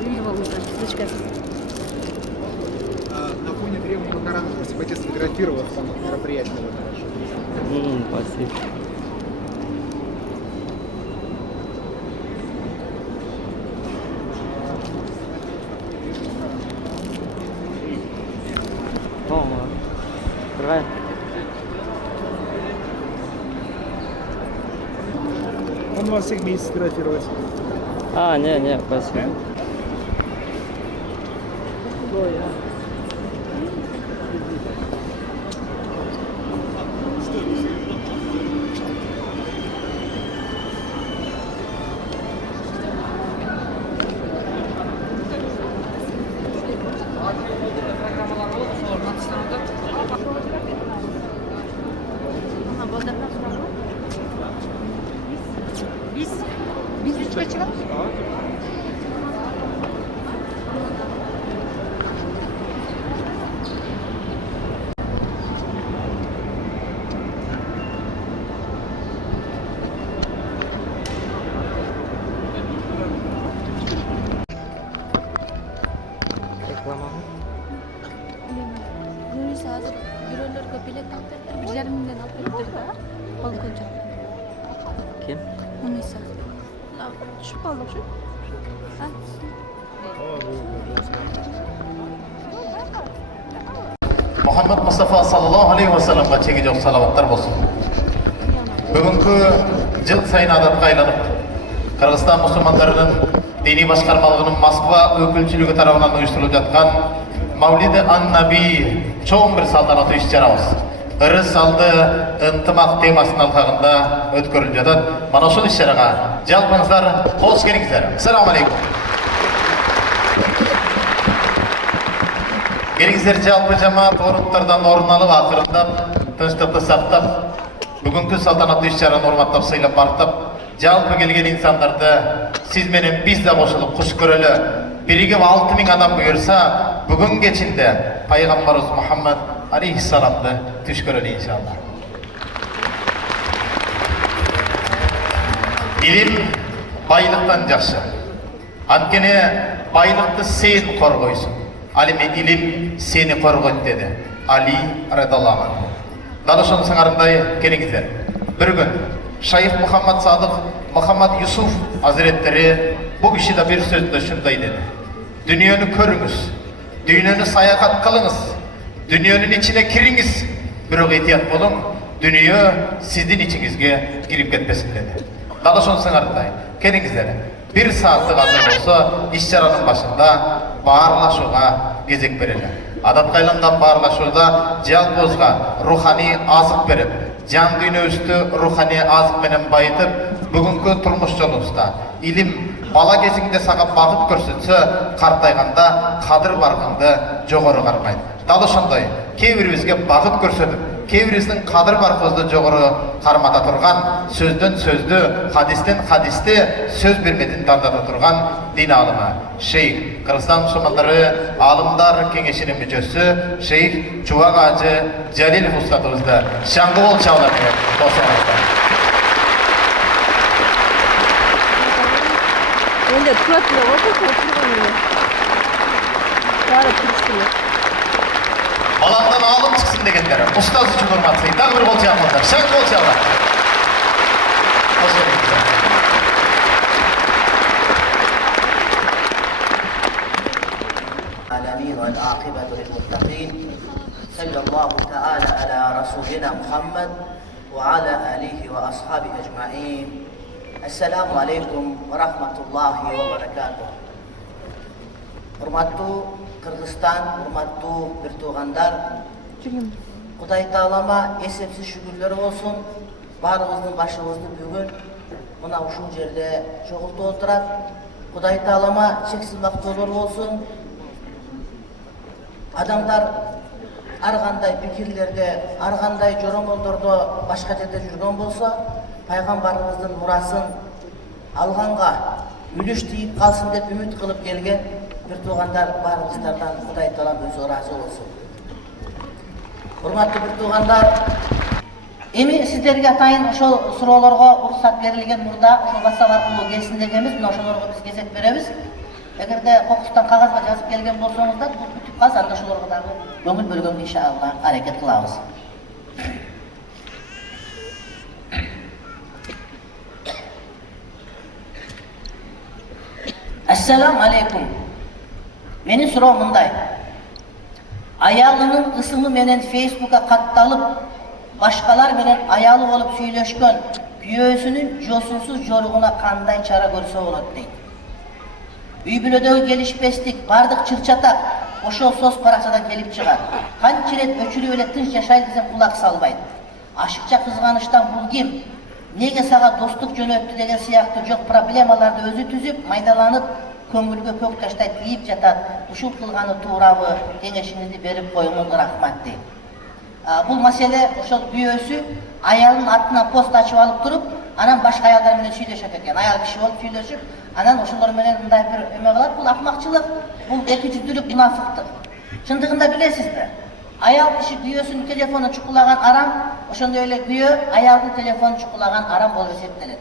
үйде болыңыздар, кисточкасы. На фоне древнего Корана можете пойти сфотографироваться на мероприятии. Спасибо. Давай. Он вас всех вместе сфотографировать. Не, спасибо. Biz üç kaçıralım. Reklama. Nuri hazır bürolarga bilet alıp verip 1,5 milyon alıp verip balkonca. Kim? Unisa. Şu kaldık şu. Ha? Muhammed Mustafa sallallahu aleyhi ve sellem'e çekecek salavatlar olsun. Bugünkü yıl sayın adatga aylanıp, Kırgızstan Müslümanlarının dini başkarmalığının Moskva ökülçülüğü tarafından uyuşturulup jatkan Mavlidi an-Nabi çoğun bir saltanatı işçarabız. Irı saldı ıntımak temasının alkağında ötkörülüp jatat. Mana şol işçaraga jalpыңыздар hoş gelingizler. Assalamu aleykum. Gelingizler jalpı cemaat orunlardan orun alıp akırındap, tınçlıkты saktap, bugünkü saltanatlı işçarаны urmattap, sıylap barıtap, jalpı gelgen insanlarda siz menen biz de koşulup kuş körölü birigip 6.000 adam buyursa bugün geçinde Peygamberimiz Muhammed Aleyhisselam'da düş körölü inşallah. İlim baylıktan jakşı. Antkene baylıkты sen korgoysun. Alime ilim seni korgoyt dedi. Ali radhiyallahu anh. Dal ошонун сыңарындай келиңиздер. Bir gün Şeyh Muhammed Sadık Muhammed Yusuf Hazretleri bu kişide bir sözde şunday dedi. Dünyanı körünüz, dünyanı sayahat kılınız, dünyanın içine kiriniz. Biroq ehtiyat bolun, dünya sizin içinizge girip ketmesin dedi. Dal ошонун сыңарындай келиңиздер. Bir saatlik hazır olsa işçaranın başında bağırlaşuğa gezek verelim. Adatga aylangan bağırlaşuda jalpozga ruhani azık berip, can dünyöbüzdü ruhani azık menen bayıtıp, bugünkü turmuş jolunuzda ilim bala kezingde sağa bagıt körsetse, kartayganda kadır bargındı jogorу karmaydı. Dal ошондой key biribizge bagıt körsetip, key biribizдің kadır bargızdı jogorу karmata turgan, sözdün sözdü, hadisten hadisti söz bermedin dandata turgan din alımı. Şeyh Kırgızstan Müslümanları Alımlar Kengeşi'nin mücösü Şeyh Çuvak Ağacı Jalilov ustadımızda şangı bol çağlarını olsunlar. Önde turatıyor, oturuyor. Daha turuşturuyor. Alandan alım çıksın degenlere. Ustaz için hurmatlayın. Daha bir bol çağlarlar. Şangı bol çağlar. Hoş geldiniz. والعاقبة للمتقين صلى الله تعالى على رسولنا محمد وعلى آله وأصحابه أجمعين. السلام عليكم ورحمة الله وبركاته. Hurmatlı Kırgızstan, hurmatlı bir tuğandar, Kuday Taalama esepsiz şükürleri olsun. Barımızın başımızda bugün buna uşun yerde çoğultu oturat. Kuday Taalama çeksiz maktulur olsun. Adamlar arğanday fikirlerde, arğanday joromolordo başka yerde жүрген bolsa, Peygamberimizin muraсын alğanга ülüş deyip kalsın dep ümit kılıp gelgen bir tuğandar barımızlardan Kuday Taalam özü razı olsun. Hurmatlı bir tuğandar, emi sizlerge atayın ошол суроолорго уруксат берилген мурда ошол бассалар улуу келсин дегенбиз, мына ошолорго биз кезек беребиz. Эгерде кокустан кагазга жазып келген болсоңуздар, бул бүтүп калса, анда ошолорго дагы көңүл бөлгөнгө иншалла аракет кылабыз. Assalamu alaikum. Menin suroom mындай. Ayalının ысымы менен Facebook'a катталып, башкалар менен аялы болуп сүйлөшкөн күйөөсүнүн жосунсуз жоругуна кандай чара көрсө болот дейт. Үй бүлөдөгү келишпестик, бардык чырчатак ошол соц баракчадан келип чыгат. Канча рет өчүрүп эле тынч жашайт десем кулак салбайт. Ашыкча кызганыштан бул ким? Неге сага достук жөнөттү деген сыяктуу жок проблемаларды өзү түзүп, майдаланып, көңүлгө көк таштай тийип жатат. Ушул кылганы туурабы? Кеңешиңизди берип коюңуз, рахмат дейт. Бул маселе ошол күйөөсү аялынын атынан пост ачып алып туруп, анан башка аялдар менен сүйлөшөт экен. Аял киши болуп сүйлөшүп, анан ошолор менен мындай бир эме кылат. Бул акмакчылык, бул эки жүздүүлүк, мунафыктык. Чындыгында билесизби? Аял киши күйөөсүнүн телефонун чукулаган арам, ошондой эле күйөө аялдын телефонун чукулаган арам болуп эсептелет.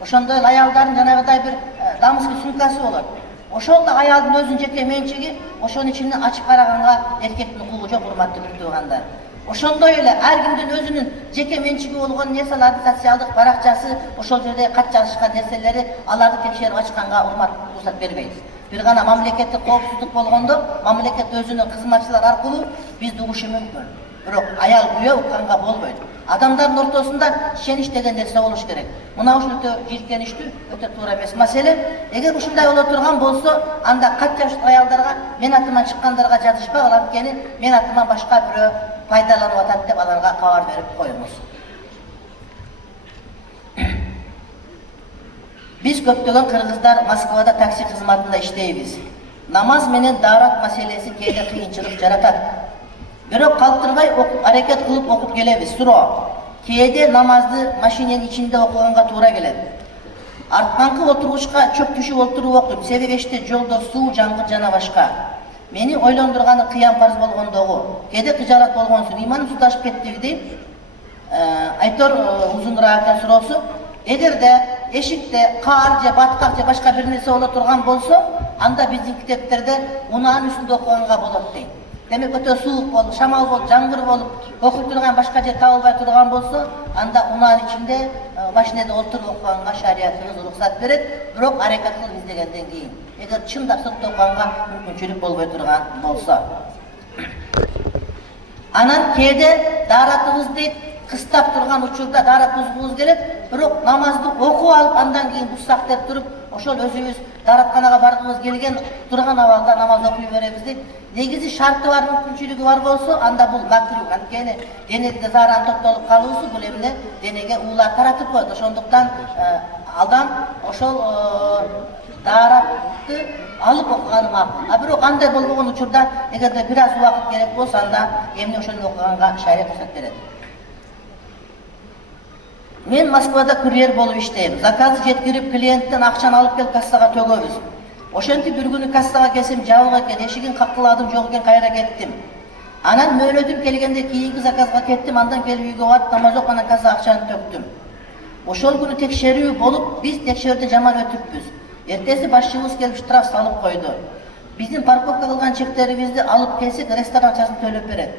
Ошондой эле аялдардын жанагыдай бир дамыский сумкасы болот. Ошол да аялдын өзүнүн жеке менчиги, ошонун ичинен ачып караганга эркектин укугу жок, урматтуу туугандар. Ошондой эле ар кимдин өзүнүн жеке менчиги болгон нерселерди, социалдык баракчасы, ошол жерде кат жазышкан нерселери, аларды текшерип ачканга уруксат бербейбиз. Бир гана мамлекеттик коопсуздук болгондо, мамлекет өзүнүн кызматчылары аркылуу бизди угушу мүмкүн. Бирок аял күйөө укканга болбойт. Адамдардын ортосунда ишенич деген нерсе болуш керек. Мына ушул өтө жийиркеничтүү, өтө туура эмес маселе. Эгер ушундай боло турган болсо, анда кат жазышкан аялдарга, мен атыман чыккандарга жазышпагыла, анткени мен атыман башка бирөө пайдаланып атат деп аларга кабар берип коюңуз. Биз көптөгөн кыргыздар Москвада такси кызматында иштейбиз. Намаз менен даарат маселеси кээде кыйынчылык жаратат. Бирок калтырбай аракет кылып окуп келебиз. Суроо: кээде намазды машиненин ичинде окуганга туура келет. Артканкы отургучка чөп түшүп отуруп окуйм, себеби эшикте жолдор суу, жамгыр жана башка. Мени ойлондурганы кыян парз болгондогу. Кээде кыжаалат болгонсун, иманым туташып кеттиби дейм. Айтор узунураак экен суроосу. Эгерде эшикте кар же баткак же башка бир нерсе боло турган болсо, анда биздин китептерде унаанын үстүндө окуганга болот дейт. Демек өтө суук болуп, шамал болуп, жамгыр болуп, окуй турган башка жер табылбай турган болсо, анда унаанын ичинде машинеде отуруп окуганга шариятыбыз уруксат берет, бирок аракет кылып издегенден кийин. Эгер чындап сотто окуганга мүмкүнчүлүк болбой турган болсо. Анан кээде дааратыбыз дейт, кыстап турган учурда даарат бузгубуз келет, бирок намазды окуп алып, андан кийин буссак деп туруп, ошол өзүбүз дааратканага баргыбыз келген турган абалда намаз окуй беребиз дейт. Негизи шарты бар, мүмкүнчүлүгү бар болсо, анда бул макрух. Анткени денеде зааран токтолуп калуусу бул эмне денеге уулар таратып коет. Ошондуктан адам ошол дааратты алып окуганы макул. Бирок андай болбогон учурда, эгерде бир аз убакыт керек болсо, анда эмне ошону окуганга шарият уруксат берет. Мен Москвада курьер болуп иштейм. Заказды жеткирип, клиенттен акчаны алып келип кассага төгөбүз. Ошентип бир күнү кассага келсем жабык экен, эшигин каккыладым, жок экен, кайра кеттим. Анан мөөнөтүм келгенде кийинки заказга кеттим, андан келип үйгө барып намаз окуп, анан касса акчаны төктүм. Ошол күнү текшерүү болуп, биз текшерүүдөн жаман өтүппүз. Эртеси башчыбыз келип штраф салып койду. Биздин парковка кылган чектерибизди алып келсек, ресторан акчасын төлөп берет.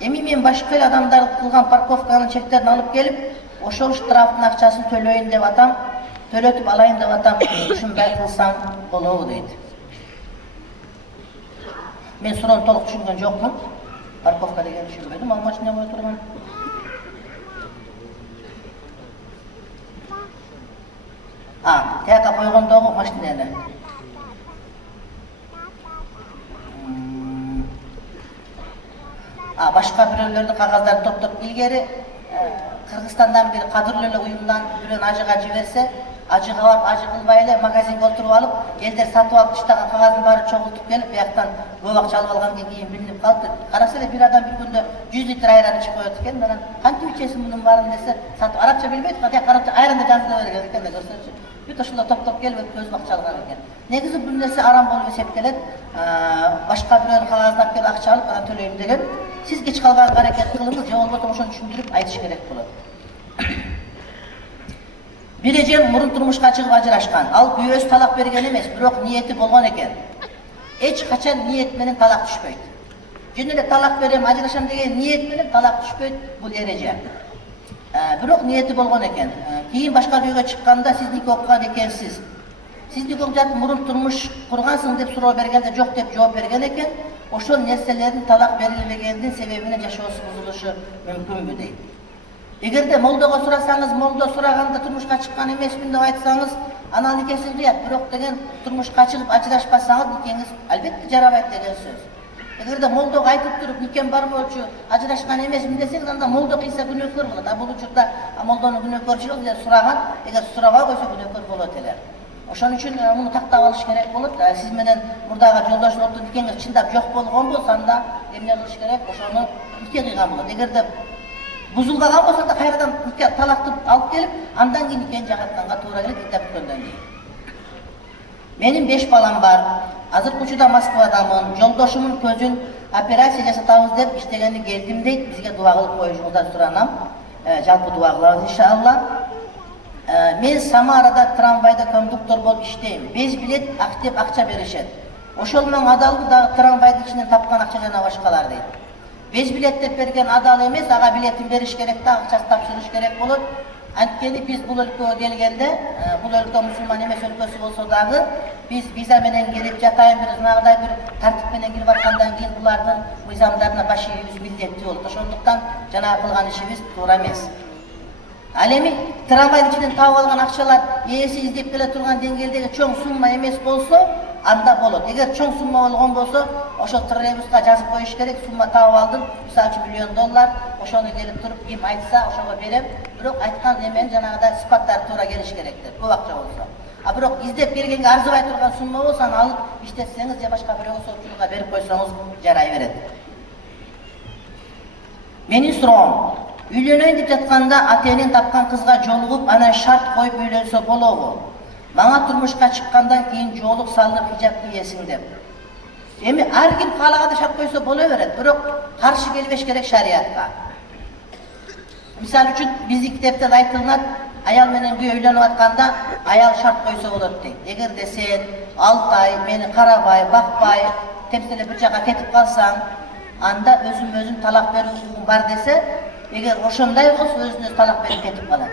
Эми мен башка эле адамдар кылган парковканын чектерин алып келип, ошол штрафтын акчасын төлөйүн деп атам, төлөтүп алайын деп атам, ушундай кылсам болобу дейт. Мен суроону толук түшүнгөн жокмун. Парковка деген түшүнбөдүм, ал машина кое турган. Тияка койгондогу машинени. Башка бирөөлөрдүн кагаздарын топтоп илгери Кыргызстандан бир кадырлуу эле уюмдан бирөөнү ажыга жиберсе, ажыга барып, ажы кылбай эле магазинге отуруп алып, элдер сатып алып таштаган кагаздын баарын чогултуп келип, бияктан көп акча алып алгандан кийин билинип калды. Караса эле бир адам бир күндө 100 литр айран ичип коет экен. Менен кантип ичесиң мунун баарын десе, сатып арабча билбейт, кантип арабча айранда жазыла берген экен, көрсөчү. Бүт ошондо топтоп келип өткөзүп акча алган экен. Негизи бул нерсе арам болуп эсептелет. Башка бирөөнүн кагазын алып келип акча алып, анан төлөйм деген. Сиз кеч калганга аракет кылыңыз, же болбосо ошону түшүндүрүп айтыш керек болот. Bir ecem murun turmuşka çıkıp ajırашkan. Al kүйөөсү talak berген эмес, бирок ниети болгон экен. Эч качан ниет менен талак түшпөйт. Жөн эле талак берем, ажырашам деген ниет менен талак түшпөйт, бул эреже. Бирок ниети болгон экен. Кийин башка күйгө чыкканда сиз нике окуган экенсиз. Сиз нике окуп мурун турмуш кургансың деп суроо бергенде жок деп жооп берген экен. Ошол нерселердин талак берилбегендин себебинен жашоосу бузулушу мүмкүнбү дейт. Эгерде молдого сурасаңыз, молдо сураганда турмушка чыккан эмесмин деп айтсаңыз, анан никесин кыят, бирок деген турмушка чыгып ажырашпасаңыз никеңиз албетте жарабайт деген сөз. Эгерде молдого айтып туруп никем бар болчу, ажырашкан эмесмин десеңиз, анда молдо кыйса күнөөкөр болот. Бул учурда молдонун күнөөкөрчүлүгү деле сураган, эгер сурабай койсо күнөөкөр болот эле. Ошон үчүн муну тактап алыш керек болот. Сиз менен мурдагы жолдошуңуздун никеңиз чындап жок болгон болсо, анда эмне кылыш керек? Ошону нике кыйган болот. Эгерде бузулган болсо да кайрадан нике талакты алып келип, андан кийин никени жагатканга туура келет, китап бүткөндөн кийин. Менин 5 балам бар. Азыркы учурда Москвадамын. Жолдошумдун көзүн операция жасатабыз деп иштегенди келдим дейт. Бизге дуа кылып коюшуңузду суранам. Жалпы дуа кылабыз иншалла. Мен Самарада трамвайда кондуктор болуп иштейм. 5 билет актеп акча беришет. Ошол менен адалдык дагы трамвайдын ичинен тапкан акча жана башкалар дейт. 5 билет деп берген адал эмес, ага билетин бериш керек да, акчасын тапшырыш керек болот. Анткени биз бул өлкөгө келгенде, бул өлкө мусулман эмес өлкөсү болсо дагы, биз виза менен келип жатайын бир жанагыдай бир тартип менен кирип аткандан кийин булардын мыйзамдарына баш ийүүбүз милдеттүү болот. Ошондуктан жанагы кылган ишибиз туура эмес. Ал эми трамвайдын ичинен таап алган акчалар ээси издеп келе турган деңгээлдеги чоң сумма эмес болсо, анда болот. Эгер чоң сумма болгон болсо, ошол троллейбуска жазып коюш керек, сумма таап алдым, мисалы үчүн $1,000,000, ошону келип туруп ким айтса, ошого берем. Бирок айткан эмен жанагыдай сыпаттары туура келиш керек деп, көп акча болсо. Бирок издеп келгенге арзыбай турган сумма болсо, аны алып иштетсеңиз же башка бирөөгө соочулукка берип койсоңуз жарай берет. Менин суроом, үйлөнөйүн деп жатканда ата-энең тапкан кызга жолугуп, анан шарт коюп үйлөнсө болобу? Мага турмушка чыккандан кийин жоолук салынып хижап кийесиң деп. Эми ар ким каалагандай шарт койсо боло берет, бирок каршы келбеш керек шариатка. Мисалы үчүн биздин китепте айтылат, аял менен күйөө үйлөнүп атканда аял шарт койсо болот дейт. Эгерде сен 6 ай мени карабай, бакпай, тепселеп бир жака кетип калсаң, анда өзүм талак берүү укугум бар десе, эгер ошондой болсо өзүнө талак берип кетип калат.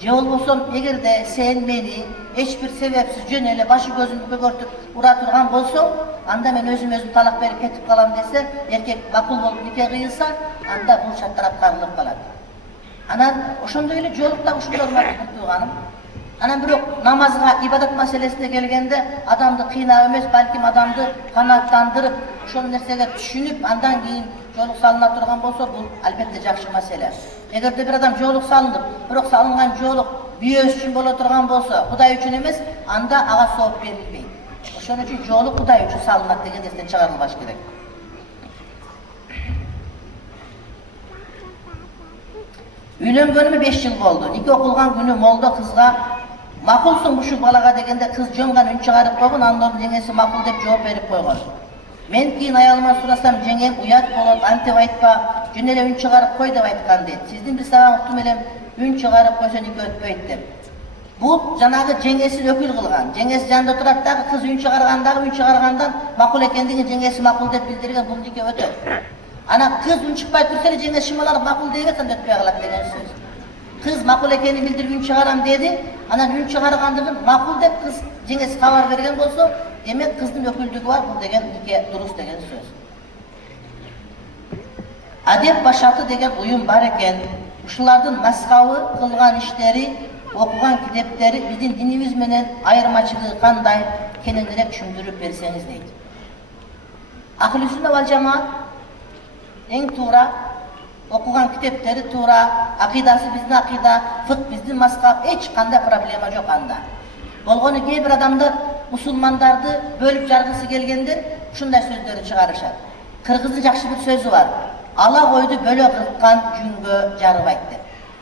Же болбосо эгерде сен мени эч бир себепсиз жөн эле башы көзүмдү көгөртүп ура турган болсоң, анда мен өзүм талак берип кетип калам десе, эркек макул болуп нике кыйылса, анда бул шарттар аткарылып калат. Анан ошондой эле жоолукта ушундай урматтуу тууганым. Анан бирок намазга, ибадат маселесине келгенде адамды кыйнап эмес, балким адамды канааттандырып, ошол нерсеге түшүнүп, андан кийин жоолук салына турган болсо, бул албетте жакшы маселе. Эгерде бир адам жоолук салынып, бирок салынган жоолук бүйөөсү үчүн боло турган болсо, Кудай үчүн эмес, анда ага сооп берилбейт. Ошон үчүн жоолук Кудай үчүн салынат деген нерседен чыгарылбаш керек. Үйлөнгөнүмө 5 жыл болду. Нике окулган күнү молдо кызга макулсуң ушул балага дегенде кыз жоңган үн чыгарып койгон, андан жеңеси макул деп жооп берип койгон. Мен кийин аялыма сурасам, жеңем уят болот, антип айтпа, жөн эле үн чыгарып кой деп айткан дейт. Сиздин бир сабагыңызды элем үн чыгарып койсо нике өтпөйт деп. Бул жанагы жеңесин өкүл кылган. Жеңеси жанында турат дагы кыз үн чыгаргандан макул экендигин жеңеси макул деп билдирген, бул нике өтөт. Ана кыз үн чыкпай турса эле жеңеси шымаланып макул дейбез, анда өтпөй калат деген сөз. Кыз макул экенин билдирип үн чыгарам деди, анан үн чыгаргандыгын макул деп кыз жеңеси кабар берген болсо, демек кыздын өкүлдүгү бар, бул деген нике дурус деген сөз. Адеп башаты деген уюм бар экен. Ушулардын маскабы кылган иштери, окуган китептери биздин динибиз менен айырмачылыгы кандай, кененирээк түшүндүрүп берсеңиз дейт. Ахли сүннат вал жамаат эң туура, окуган китептери туура, акыйдасы биздин акыйда, фык биздин маскаб, эч кандай проблема жок анда. Болгону кээ бир адамдар мусулмандарды бөлүп жаргысы келгенде ушундай сөздөрдү чыгарышат. Кыргыздын жакшы бир сөзү бар. Ала койду бөлө кырккан жүнгө жарыбайт деп.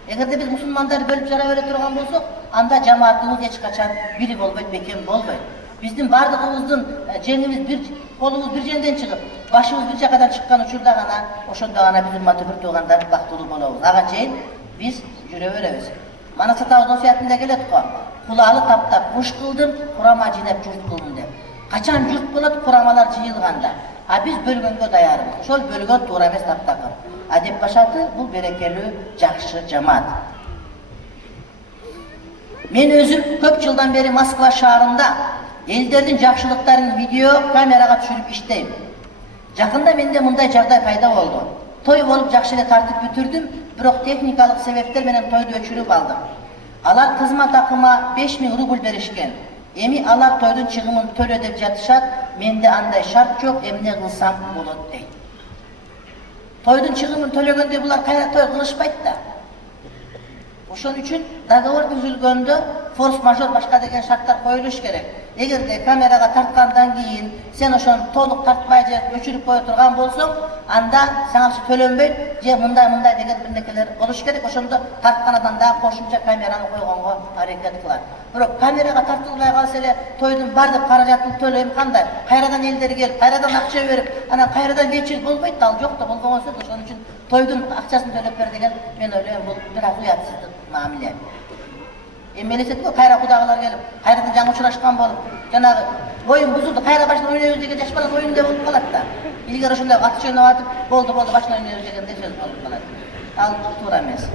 Эгерде биз мусулмандарды бөлүп жара бере турган болсок, анда жамаатыбыз эч качан бири болбойт, бекем болбойт. Биздин бардыгыбыздын жеңибиз бир, колубуз бир жерден чыгып, башыбыз бир жакадан чыккан учурда гана, ошондо гана биз урматтуу бир туугандар бактылуу болобуз. Ага чейин биз жүрө беребиз. Mana Satavuz osiyatында келет го. Кулалы таптап куш кылдым, курама жинап журт кылдым деп. Качан журт болот, курамалар жыйылганда. А биз бөлгөнгө даярбыз. Ошол бөлгөн туура эмес таптакыр. А деп башаты бул берекелүү, жакшы жамаат. Мен өзүм көп жылдан бери Москва шаарында элдердин жакшылыктарын видео камерага түшүрүп иштейм. Жакында менде мындай жагдай пайда болду. Той болуп жакшы эле тартып бүтүрдүм, бирок техникалык себептер менен тойду өчүрүп алдым. Алар кызмат акыма 5000 рубль беришкен. Эми алар тойдун чыгымын төлө деп жатышат, менде андай шарт жок, эмне кылсам болот дейт. Тойдун чыгымын төлөгөндө булар кайра той кылышпайт да. Ошон үчүн договор түзүлгөндө форс-мажор башка деген шарттар коюлуш керек. Эгерде камерага тарткандан кийин сен ошону толук тартпай же өчүрүп кое турган болсоң, анда сага акча төлөнбөйт же мындай деген бир нерселер болуш керек. Ошондо тартканадан дагы кошумча камераны койгонго аракет кылат. Бирок камерага тартылбай калса эле тойдун баардык каражатын төлөйм кандай? Кайрадан элдер келип, кайрадан акча берип, анан кайрадан вечер болбойт, ал жок да болгон сөз. Ошон үчүн тойдун акчасын төлөп бер деген мен ойлойм, бул бир уятсыздык мамиле. Эмелесет го, кайра кудагылар келип, кайрадан жаңы учурашкан болуп, жанагы оюн бузулду, кайра башынан ойнойбуз деген жаш баланын оюнундай болуп калат да. Илгери ошондой аты чөйнөп атып, болду башынан ойнойбуз дегендей сөз болуп калат. Ал туура эмес.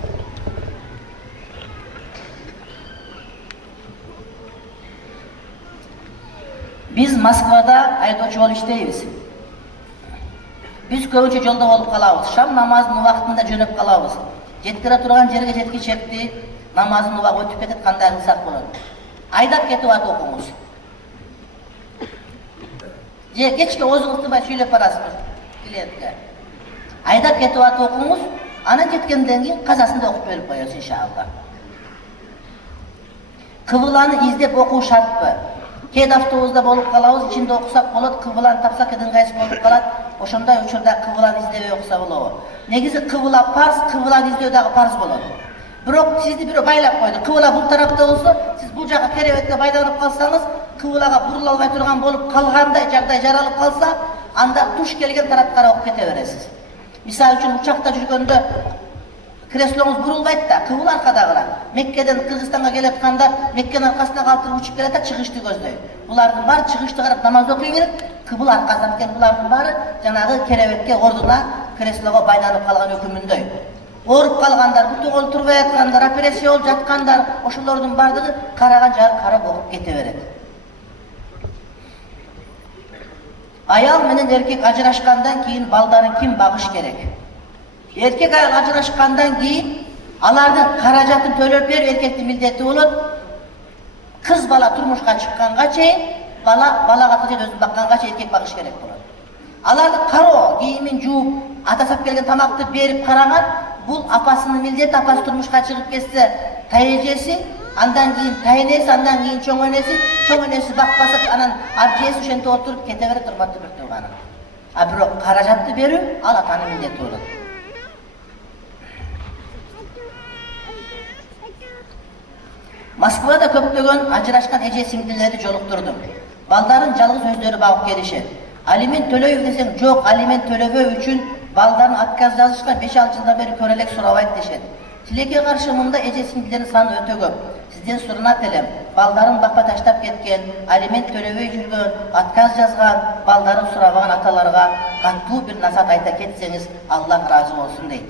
Биз Москвада айдоочу болуп иштейбиз. Биз көбүнчө жолдо болуп калабыз. Шам намазынын убактында жөнөп калабыз. Жеткире турган жерге жеткичекти, намазын убак өтүп кетет, кандай кылсак болот. Айдап кетип атып окуңуз. Же кечке өзүңүз тынбай сүйлөп барасызбы клиентке. Айдап кетип атып окуңуз, анан жеткенден кийин казасын да окуп берип коебуз иншалла. Кыбыланы издеп окуу шартпы? Кээде автобуста болуп калабыз, ичинде окусак болот, кыбыланы тапсак ыңгайсыз болуп калат. Ошондой учурда кыбыланы издебей окуса болобу? Негизи кыбыла парз, кыбыланы издөө дагы парз болот. Бирок сизди бирөө байлап койду. Кыбыла бул тарапта болсо, сиз бул жака керебетке байланып калсаңыз, кыбылага бурула албай турган болуп калгандай жагдай жаралып калса, анда туш келген тарапка карап окуп кете бересиз. Мисалы үчүн учакта жүргөндө креслоңуз бурулбайт да, кыбыл аркадагылар. Меккеден Кыргызстанга келип атканда Меккенин аркасына калтырып учуп келет да, чыгышты көздөй. Булардын баары чыгышты карап намаз окуй берип, кыбыл аркасынан экен булардын баары жанагы керебетке ордуна креслого байланып калган өкүмүндөй. Оруп калгандар, буту кол турбай аткандар, операция болуп жаткандар, ошолордун баардыгы караган жагы карап окуп кете берет. Аял менен эркек ажырашкандан кийин балдарын ким багыш керек? Эркек аял ажырашкандан кийин алардын каражатын төлөп берип эркектин милдети болот. Кыз бала турмушка чыкканга чейин балага кызы өзүн бакканга чейин эркек багыш керек болот. Аларды кароо, кийимин жууп, атасап келген тамакты берип караган бул апасынын милдети. Апасы турмушка чыгып кетсе, тайэжеси, андан кийин тайэнеси, андан кийин чоң энеси бакпаса, анан абжеси ошентип отуруп кете берет, урматтуу бир тууганым. А бирок каражатты берүү ал атанын милдети болот. Москвада көптөгөн ажырашкан эже сиңдилерди жолуктурдум. Балдарын жалгыз өздөрү багып келишет. Алимент төлөйбү десең, жок, алимент төлөбөө үчүн балдарын отказ жазышкан 5-6 жылдан бери көрө элек сурабайт дешет. Тилекке каршы мында эже сиңдилердин саны өтө көп. Сизден сурунат элем, балдарын бакпа таштап кеткен, алимент төлөбөй жүргөн, отказ жазган, балдарын сурабаган аталарга катуу бир насаат айта кетсеңиз, Аллах ыраазы болсун дейт.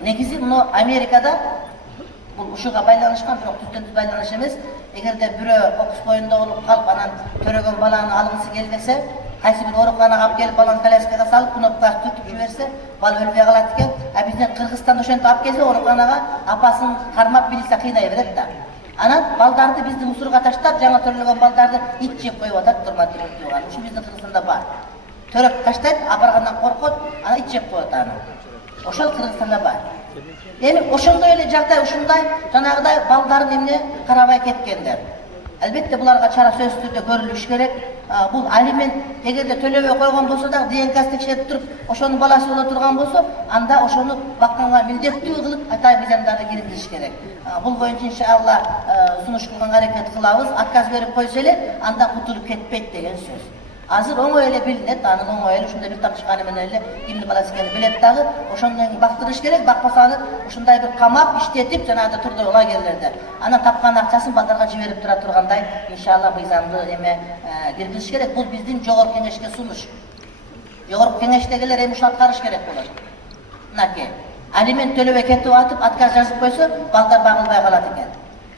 Негизи мына Америкада бул ушуга байланышкан, бирок түздөн түз байланыш эмес. Эгерде бирөө кокус боюнда болуп калып, анан төрөгөн баланы алгысы келбесе, кайсы бир ооруканага алып келип, баланы коляскага салып, кнопкасын түртүп жиберсе, бала өлбөй калат экен. А бизден Кыргызстанда ошентип алып келсе, ооруканага апасын кармап билсе кыйнай берет да. Анан балдарды биздин мусорго таштап, жаңы төрөлгөн балдарды ит жеп коюп атат, урматтуу тууган. Ушу биздин Кыргызстанда бар. Төрөп таштайт, апаргандан коркот, анан ит жеп коет аны. Ошол Кыргызстанда бар. Эми ошондой эле жагдай ушундай жанагыдай балдарын эмне карабай кеткендер. Албетте буларга чара сөзсүз түрдө көрүлүш керек. Бул алимент эгерде төлөбөй койгон болсо да, ДНК текшерип туруп, ошонун баласы боло турган болсо, анда ошону бакканга милдеттүү кылып атай мыйзамдарды киргизиш керек. Бул боюнча иншалла сунуш кылганга аракет кылабыз. Отказ берип койсо эле, анда кутулуп кетпейт деген сөз. Azır oңой эле билинет, анын оңой эле ушундай бир тапчыканы менен эле кимдин баласы экенин билет дагы. Ошондон кийин бактырыш керек, бакпаса аны ушундай бир камап, иштетип, жанагы турдуу лагерлерде. Анан тапкан акчасын балдарга жиберип тура тургандай, иншалла мыйзамды эме киргизиш керек. Бул биздин жогорку кеңешке сунуш. Жогорку кеңештегилер эми ушуну аткарыш керек болот. Мынакей. Алимент төлөбөй кетип атып, отказ жазып койсо, балдар багылбай калат экен.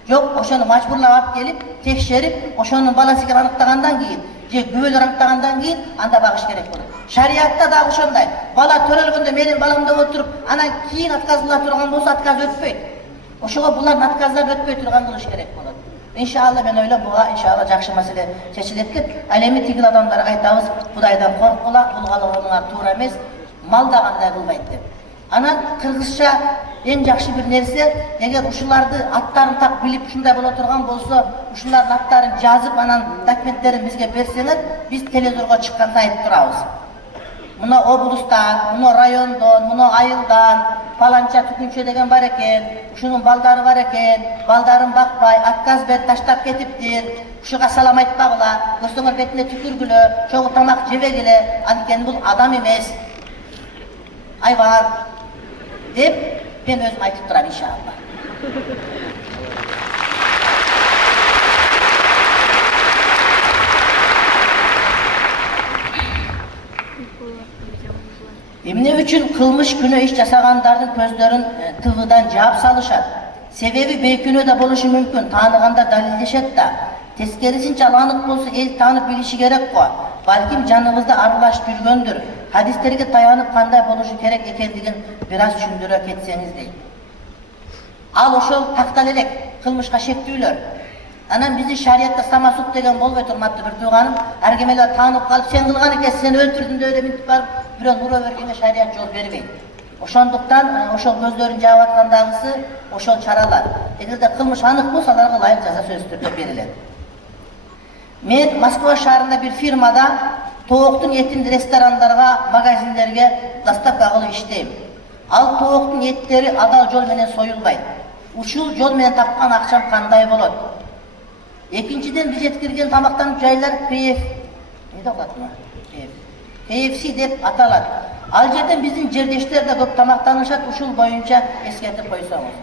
Жок, ошону мажбурлап алып келип, текшерип, ошонун баласы экенин аныктагандан кийин, же күбөлөр аныктагандан кийин анда багыш керек болот. Шариатта дагы ошондой. Бала төрөлгөндө менин балам деп отуруп, анан кийин отказыла турган болсо отказ өтпөйт. Ошого булардын отказдары өтпөй турган кылыш керек болот. Иншалла мен ойлойм буга иншалла жакшы маселе чечилет экен. Ал эми тигил адамдарга айтабыз, Кудайдан корккула, булгалыгыңар туура эмес, мал да кандай кылбайт деп. Анан кыргызча эң жакшы бир нерсе, эгер ушуларды аттарын так билип ушундай боло турган болсо, ушулардын аттарын жазып, анан документтерин бизге берсеңер, биз телевизорго чыкканда айтып турабыз. Мына облустан, мына райондон, мына айылдан паланча түкүнчө деген бар экен, ушунун балдары бар экен, балдарын бакпай, отказ берип таштап кетиптир. Ушуга салам айтпагыла, көрсөңөр бетине түкүргүлө, чогуу тамак жебегиле, анткени бул адам эмес. Айбар деп мен өзүм айтып турам иншалла. Эмне үчүн кылмыш күнөө иш жасагандардын көздөрүн ТВдан жаап салышат? Себеби бейкүнөө да болушу мүмкүн, тааныгандар далилдешет да. Тескерисинче анык болсо эл таанып билиши керек го. Балким жаныбызда аралашып жүргөндүр. Хадистерге таянып кандай болушу керек экендигин бир аз түшүндүрө кетсеңиз дейт. Ал ошол тактал элек кылмышка шектүүлөр. Анан биздин шариатта самасут деген болбойт, урматтуу бир тууганым. Ар ким эле таанып калып, сен кылган экенсиң, сен өлтүрдүң деп эле минтип барып, бирөө нура бергенге шариат жол бербейт. Ошондуктан ошол көздөрүн жаап аткандагысы ошол чаралар. Эгерде кылмыш анык болсо, аларга ылайык жаза сөзсүз түрдө берилет. Мен Москва шаарында бир фирмада тооктун этин ресторандарга, магазиндерге доставка кылып иштейм. Ал тооктун эттери адал жол менен союлбайт. Ушул жол менен тапкан акчам кандай болот? Экинчиден, биз жеткирген тамактануу жайлар KFC деп аталат. Ал жерден биздин жердештер да көп тамактанышат, ушул боюнча эскертип койсоңуз.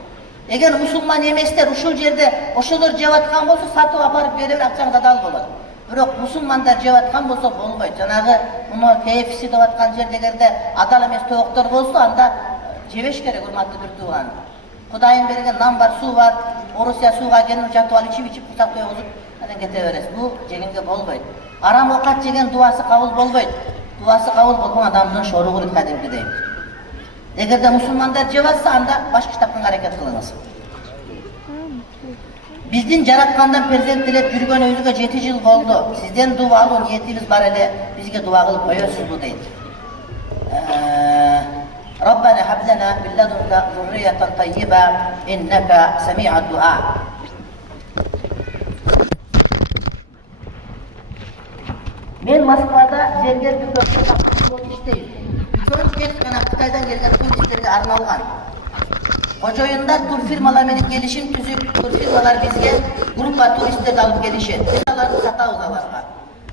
Эгер мусулман эместер ушул жерде ошолор жеп аткан болсо, сатып апарып бере бер, акчаңыз адал болот. Бирок мусулмандар жеп аткан болсо болбойт. Жанагы муну KFC деп аткан жердегерде адал эмес тооктор болсо, анда жебеш керек, урматтуу бир тууган. Кудайым берген нан бар, суу бар, Орусия сууга келип жатып алып ичип курсак тойгузуп анан кете бересиз. Бул жегенге болбойт. Арам оокат жеген дуасы кабыл болбойт. Дуасы кабыл болгон адамдын шору курут кадимкидей. Эгерде мусулмандар жеп атса, анда башка таптын аракет кылыңыз. Биздин жараткандан перзент тилеп жүргөнүбүзгө 7 жыл болду. Сизден дуа алуу ниетибиз бар эле, бизге дуа кылып коесузбу дейт. ربنا هب لنا من لدنك ذرية طيبة إنك سميع الدعاء. Men Moskvada zerger дүкөнчө сактоосу болуп иштейм. Дүкөн тек гана Кытайдан келген туристтерге арналган. Кожоюндар турфирмалар менен келишим түзүп, турфирмалар бизге группа туристтерди алып келишет. Биз аларды сатабыз аларга.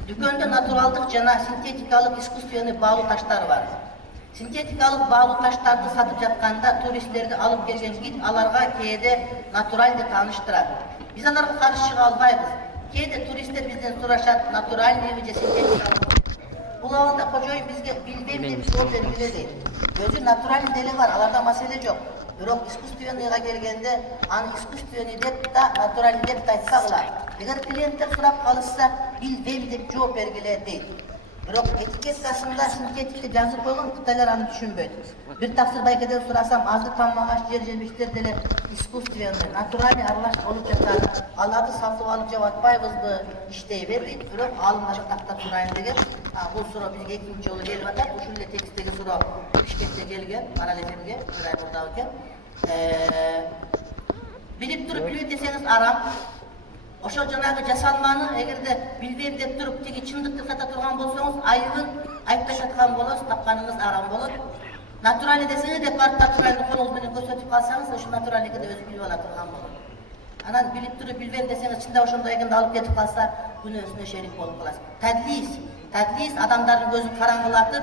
Дүкөндө натуралдык жана синтетикалык искусственный баалуу таштар бар. Синтетикалык баалуу таштарды сатып жатканда туристтерди алып келген гид аларга кээде натуральный тааныштырат. Биз аларга каршы чыга албайбыз. Кээде туристтер бизден сурашат, натуральныйбы же синтетикалык. Бул абалда кожоюн бизге билбейм деп жооп бергиле дейт. Өзү натуральный деле бар, аларда маселе жок. Бирок искусственныйга келгенде, аны искусственный деп да, натуральный деп да айтсагыла. Эгер клиенттер сурап калышса, билбейм деп жооп бергиле дейт. Бирок этикеткасында синтетикти жазып койгон, кытайлар аны түшүнбөйт. Бир таксыр байкеден сурасам, азыр таммагаш жер-жемиштер деле искусственный, натуральный аралаш болуп жатат. Аларды сатып алып жеп атпайбызбы, иштей бербейт. Бирок алымдарды тактап турайын деген, бул суроо бизге экинчи жолу келип атат. Ушул эле текстеги суроо Бишкекте келген, Марал эфемге, бир ай мурда экен. Билип туруп билбейт десеңиз арам. Ошол жанагы жасалманы эгерде билбейм деп туруп тиги чындыкты сата турган болсоңуз, айыбын айыпташаткан болосуз, тапканыңыз арам болот. Натуральный десеңиз деп барып натуральный колуңуз менен көрсөтүп калсаңыз, ошол натуральныйды өзү билип ала турган болот. Анан билип туруп билбейм десеңиз, чында ошондой экенди алып кетип калса, күнөөсүнө шерик болуп каласыз. Тадлис Tadlis adamların gözün karangılatıp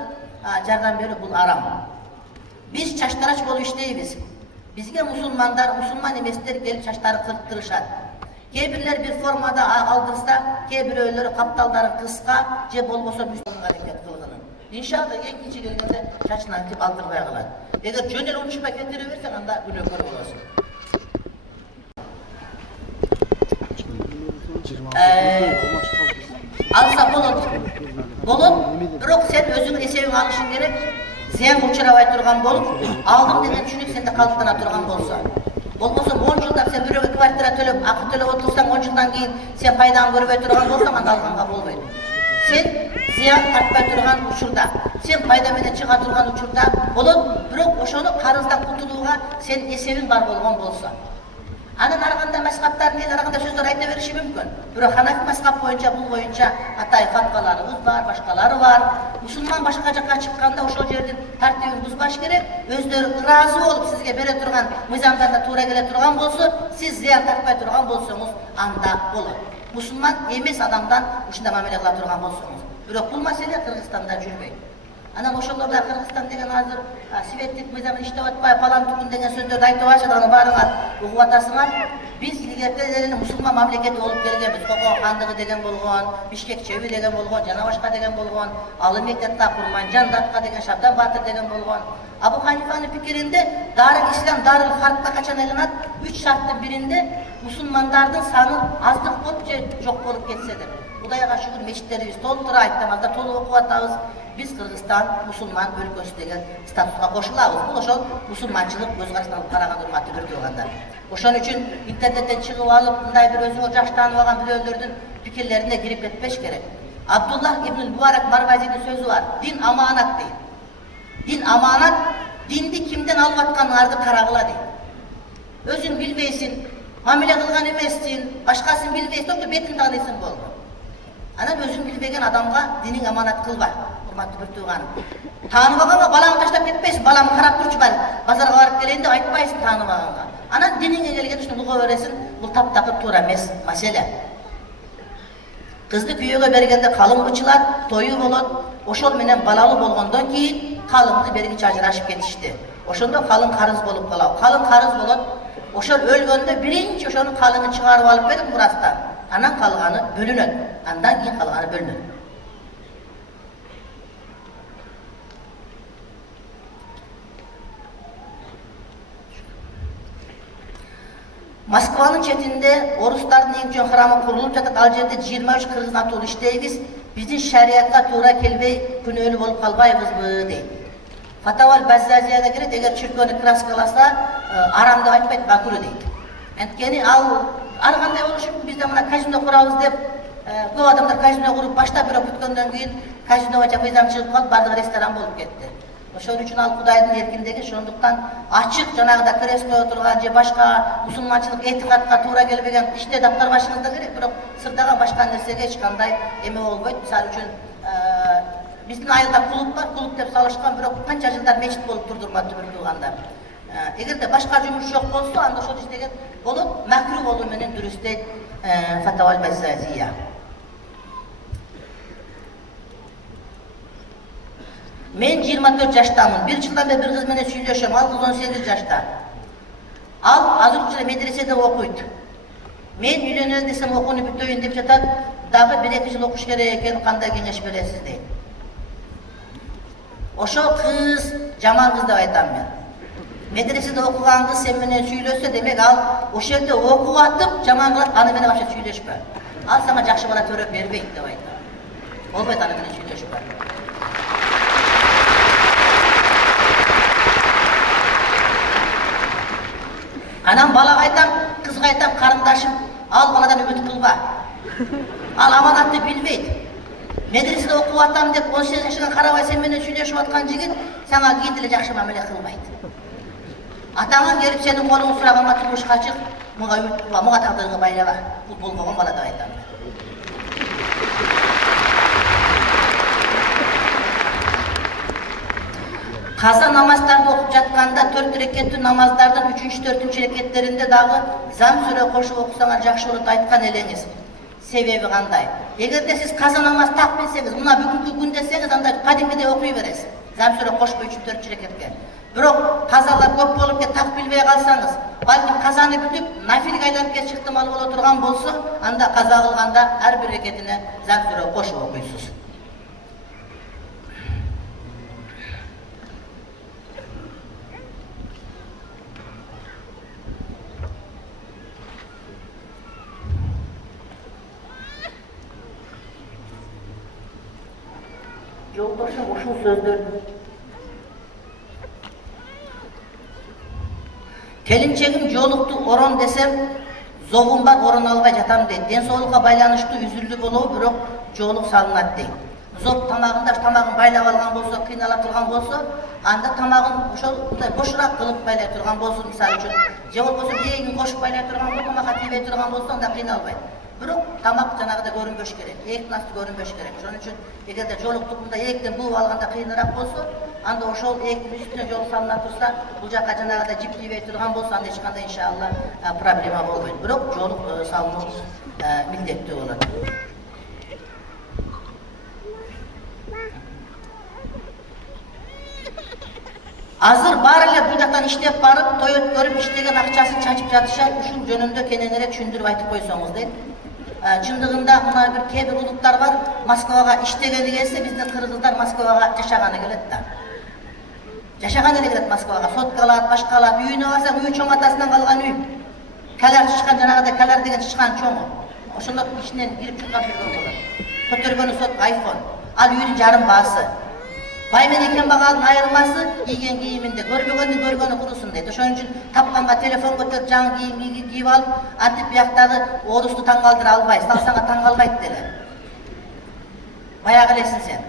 jardam berip bul aram. Biz çaştaraç bolup işleybiz. Bizge musulman emesler gelip çaştarı kırptırışat. Kebirler bir formada aldırsa, kebir öylleri kaptalları kıska, je bolbosa müslüman hareket kılgının. İnşallah en kiçi gelgende çaçından tip aldırmaya kılar. Eğer jönel uçma getiriversen anda günü kör olasın. Alsa bolot, bırak sen özün esevin alışın gerek, ziyan uçuravay turgan bolup, aldım degen düşünüp sen de kalıptana turgan bolsa. Bolbosa 10 yılda sen bir kvartira төлöp, akı төлöp otursan 10 yıldan keyin sen paydan görüp turgan bolsan anda alганга bolboydu. Sen ziyan tartpay turgan uçurda, sen payda menen çıga turgan uçurda bolot, bırak oşonu karızdan kutuluğa sen esevin bar bolgon bolsa. Anın araganda maskaplar neyin araganda sözler ayta verişi mümkün. Bırak Hanafi maskap boyunca, bu boyunca Hatay fatvalarımız var, başkaları var. Müslüman başka jakka çıkkanda oşol жердин tartibin buzbaş gerek. Özleri razı olup sizge bere turgan, mizamdarda tuğra gele turgan bolsa, siz ziyan tartpay turgan bolsanız anda bolot. Müslüman emes adamdan uşunda mamele kıla turgan bolsanız. Bırak bu mesele Kırgızstanda jürbeyin. Ana oşollarda Kırgızstan degen hazır Sivetlik mizamın iştep atpay falan tukun degen sözlerdi aytып atышат, аны баарыңар угуп атасыңар. Биз илгертен мусулман мамлекети болуп келгенбиз. Кокон хандыгы деген болгон, Бишкек чеби деген болгон, жана башка деген болгон, Алы Мектепта Курманжан Датка деген, Шабдан Батыр деген болгон. Абу Ханифанын пикиринде Дарыл Ислам, Дарыл Хартта качан айланат? 3 шарттын биринде мусулмандардын саны аздык болуп же жок болуп кетсе деп. Кудайга шүгүр мечиттерибиз толтура айттамазда толук окуп атабыз. Biz Kırgızstan musulman өлкөсү деген статуска кошулабыз. Бул ошол мусулманчылык көз карашынан караган урматтуу бир туугандар. Ошон үчүн интернеттен чыгып алып, мындай бир өзүңө жаштанып алган бирөөлөрдүн пикирлерине кирип кетпеш керек. Абдуллах ибн Мубарак Марвазидин сөзү бар. Дин аманат дейт. Дин аманат, динди кимден алып атканыңарды карагыла дейт. Өзүң билбейсиң, мамиле кылган эмессиң, башкасын билбейсиң, только бетин тааныйсың болду. Анан өзүң билбеген адамга диниң аманат кылба. Урматтуу бир тууганым. Тааныбаганга балаңды таштап кетпейсиң, балам карап турчу бар. Базарга барып келейин деп айтпайсың тааныбаганга. Анан диниңе келген ушуну уга бересиң, бул таптакыр туура эмес маселе. Кызды күйөөгө бергенде калың бычылат, тою болот. Ошол менен балалуу болгондон кийин калыңды бергиче ажырашып кетишти. Ошондо калың карыз болуп калат. Калың карыз болот. Ошол өлгөндө биринчи ошонун калыңын чыгарып алып берип мурастан. Анан калганы бөлүнөт. Андан кийин калганы бөлүнөт. Москванын четинде орустардын эң чоң храмы курулуп жатат. Ал жерде 23 кыргыз атуу иштейбиз. Биздин шариятка туура келбей күнөөлүү болуп калбайбызбы дейт. Фатавал Баззазияга кирет, эгер чиркөөнү краскаласа, арам деп айтпайт, макру дейт. Анткени ал ар кандай болушу мүмкүн. Бизде мына казино курабыз деп, көп адамдар казино куруп баштап бирок бүткөндөн кийин казино бача мыйзам чыгып калып, бардыгы ресторан болуп кетти. Ошон үчүн ал Кудайдын эркиндиги, ошондуктан ачык жанагыда кресло отурган же башка мусулманчылык этикадка туура келбеген иште даптар башыңызда керек, бирок сырдаган башка нерсеге эч кандай эме болбойт. Мисалы үчүн биздин айылда клуб бар, клуб деп салышкан, бирок канча жылдар мечит болуп турду, урматтуу бир туугандар. Эгерде башка жумуш жок болсо, анда ошол иштеген болуп, макру болуу менен дурус дейт Фатавал Баззазия. Мен 24 жаштамын. Bir жылдан бери bir kız менен сүйлөшөм. Ал кыз 18 жашта. Ал азыр учурда медреседе окуйт. Мен үйлөнөм десем окууну бүтөйүн деп жатат. Дагы 1-2 жыл окуш керек экен, кандай кеңеш бересиз дейт. Ошол кыз жаман кыз деп айтам мен. Медреседе окуган кыз сен менен сүйлөсө, демек ал ошол жерде окуп атып жаман кылат, аны менен вообще сүйлөшпө. Ал сага жакшы бала төрөп бербейт деп айтам. Болбойт аны менен сүйлөшпө. Анан балага айтам, кызга айтам, карындашым, ал баладан үмүт кылба. Ал аманатты билбейт. Медреседе окуп атам деп 18 жашына карабай сен менен сүйлөшүп аткан жигит сага кийин деле жакшы мамиле кылбайт. Атаңан келип сенин колуңду сураганга турмушка чык, мага үмүт кылба, мага тагдырыңды байлаба. Бул болбогон бала деп айтам. Каза намаздарды окуп жатканда 4 рекеттүү намаздардын 3-4 рекеттеринде дагы зам сүрө кошуп окусаңар жакшы болот айткан элеңиз. Себеби кандай? Эгерде сиз каза намаз так билсеңиз, мына бүгүнкү күн десеңиз, анда кадимгидей окуй бересиз. Замсура кошпой 3-4 рекетке. Бирок казалар көп болуп кетип так билбей калсаңыз, балким казаны бүтүп, нафилге айланып кетиш ыктымалы боло турган болсо, анда каза кылганда ар бир рекетине замсура кошуп окуйсуз. Жолдошум ушул сөздөрдү келинчегим жолукту орон десем, зогум бар орон албай жатам дейт. Ден соолукка байланыштуу үзүлдү болобу, бирок жолук салынат дейт. Зоб тамагында тамагын байлап алган болсо, кыйнала турган болсо, анда тамагын ошол мындай бошураак кылып байлай турган болсо, мисалы үчүн, же болбосо эгин кошуп байлай турган болсо, тамакка тийбей турган болсо, анда кыйналбайт. Бирок тамак жанагыдай көрүнбөш керек, ээктин асты көрүнбөш керек. Ошон үчүн эгерде жолукту мындай ээктен бууп алганда кыйыныраак болсо, анда ошол ээктин үстүнө жолук салына турса, бул жака жанагыдай жип тийбей турган болсо, анда эч кандай иншалла проблема болбойт. Бирок жолук салынуу милдеттүү болот. Азыр баары эле бул жактан иштеп барып, той өткөрүп, иштеген акчасын чачып жатышат. Ушул жөнүндө кененирээк түшүндүрүп айтып койсоңуз дейт. Чындыгында мына бир кээ бир улуттар бар, Москвага иштегени келсе, биздин кыргыздар Москвага жашаганы келет да. Жашаганы эле келет Москвага, сотка алат, башка алат. Үйүнө барсаң, үйү чоң атасынан калган үй. Калар чычкан, жанагыдай калар деген чычкан чоңу. Ошондор ичинен кирип чыккан жүргөн болот. Көтөргөнү сот iPhone. Ал үйдүн жарым баасы. Бай менен кембагалдын айырмасы кийген кийиминде, көрбөгөндүн көргөнү курусун дейт. Ошон үчүн тапканга телефон көтөрүп, жаңы кийим кийип алып, антип бияктагы орусту таң калтыра албайсың, салсаңа таң калбайт деле. Баягы элесиң сен.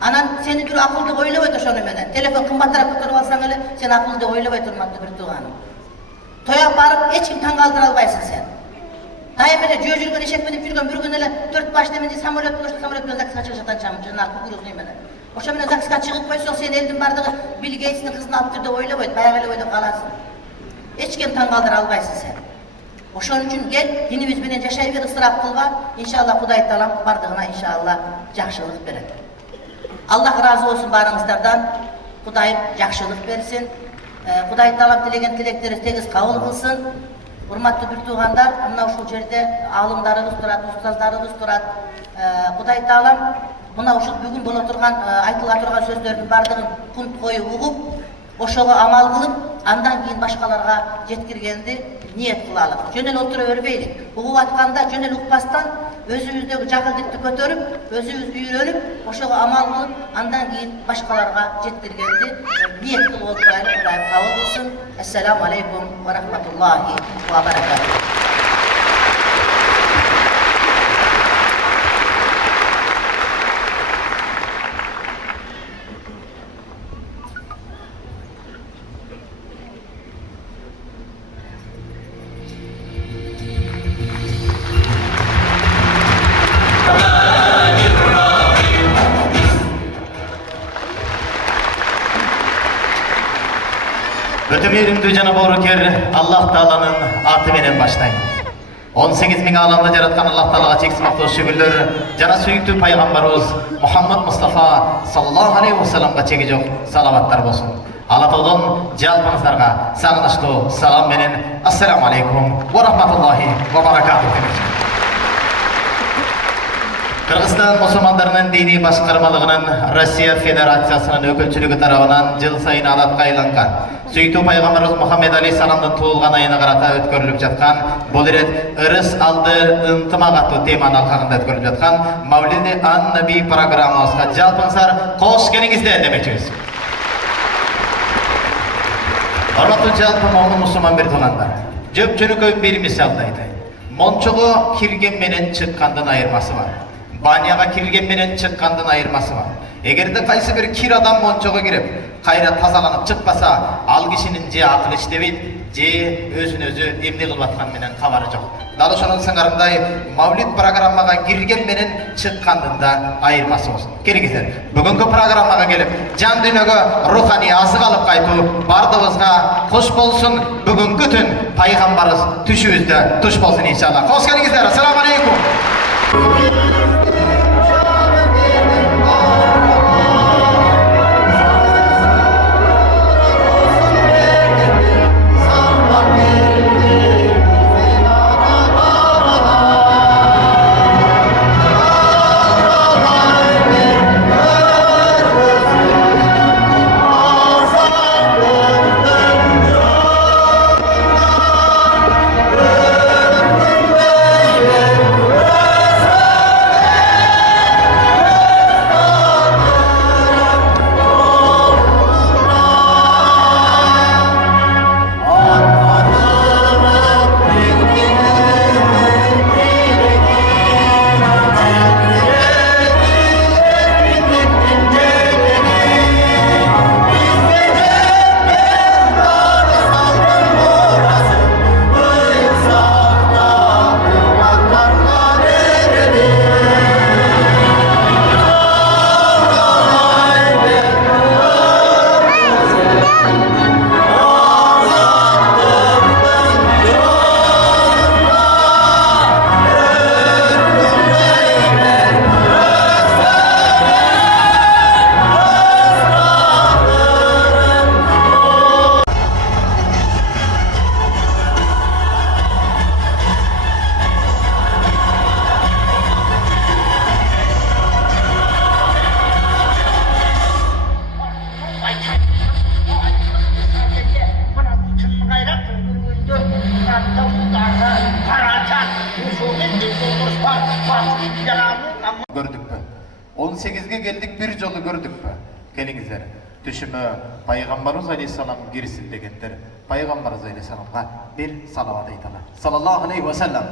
Анан сени бир акылды ойлобойт ошону менен. Телефон кымбатыраак көтөрүп алсаң эле, сен акылды ойлобойт, урматтуу бир тууганым. Тояп барып, эч ким таң калтыра албайсың сен. Дайым эле жөө жүргөн, эшек минип жүргөн бир күн эле 4 башты менен самолет менен ЗАГСка чыгышат чам, жанагы кукурузный менен. Ошо менен ЗАГСка чыгып койсоң, сен элдин бардыгы Билл Гейтстин кызын алып тур деп ойлобойт, баягы эле ойлоп каласың. Эч ким таң калтыра албайсың сен. Ошон үчүн кел, динибиз менен жашай бер, ысырап кылба. Иншалла Кудай Таалам бардыгына иншалла жакшылык берет. Аллах разы болсун баарыңыздардан. Кудайым жакшылык берсин. Кудай Таалам тилеген тилектериңизди тегиз кабыл кылсын. Урматтуу бир туугандар, мына ушул жерде алымдарыбыз турат, устаздарыбыз турат. Кудай Таалам мына ушул бүгүн боло турган, айтыла турган сөздөрдүн бардыгын кунт коюп угуп, ошого амал кылып, андан кийин башкаларга жеткиргенди ниет кылалык. Жөн эле отура бербейлик. Угуп атканда жөн эле укпастан өзүбүздөгү жакылдыкты көтөрүп, өзүбүз үйрөнүп, ошого амал кылып, андан кийин башкаларга жеткиргенди ниет кылып отурайлы. Кудайым кабыл кылсын. Ассаламу алейкум ва рахматуллахи ва баракатух. Өтө мейримдүү жана боорукер Аллах Тааланын аты менен баштайм. 18 миң ааламды жараткан Аллах Таалага чексиз мактоо шүгүрлөр жана сүйүктүү пайгамбарыбыз Мухаммад Мустафа саллаллаху алейхи вассаламга чеги жок салаваттар болсун. Алатоодон жалпыңыздарга сагынычтуу салам менен ассаламу алейкум ва рахматуллахи ва баракатух. Кыргызстан мусулмандарынын диний башкармалыгынын Россия Федерациясынын өкүлчүлүгү тарабынан жыл сайын адатка айланган сүйүктүү пайгамбарыбыз Мухаммед алейхиссаламдын туулган айына карата өткөрүлүп жаткан бул ирет ырыс алды ынтымак аттуу теманын алкагында өткөрүлүп жаткан Мавлиди ан-Наби программабызга жалпыңыздар кош келиңиздер демекчибиз. Урматтуу жалпы момун мусулман бир туугандар, жөп жөнөкөй бир мисалды айтайын. Мончого кирген менен чыккандын айырмасы бар. Баняга кирген менен чыккандын айырмасы бар. Эгерде кайсы бир кир адам мончого кирип, kayra tazalanıp çıkpasa, al kişinin je akıl işlebeyt, je özün özü emne kılbatkan menen kabarı jok. Dal ошонун сыңарындай Mavlid programmaga girgen menen çıkkandında ayırması olsun. Kelingizler, bugünkü programmaga gelip jan dünögө ruhani azık alıp kaytуу bardığızga hoş bolsun. Bugünkü tün paygambarız tüşübüzde tuş bolsun inşallah. Hoş gelingizler. Assalamu aleykum. Gördük mü? 18'ge geldik bir yolu gördük mü? Kelingizler. Düşümü Peygamberimiz Aleyhisselam girisin degenler. Peygamberimiz Aleyhisselam'a bir salavat aytalar. Sallallahu aleyhi ve sellem.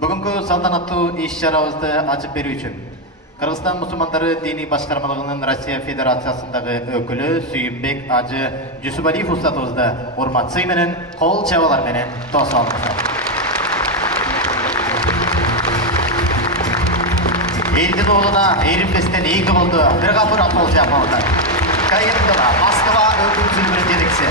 Bugünkü saltanatlı iş-şarabızdı açıp berүү üçün Kırgızstan Müslümanları Dini Başkarmalığının Rusya Federasyasındagı ökülü Süyünbek Acı Jusubaliyev ustatыбызды урмат менен, кол чабалар менен тосалыңыздар. Eldi oğluna eğrimlisten iyi oldu. Bir kapır atı olacak orada. Kayıtlığa Moskva öldürücülü bir dediksi.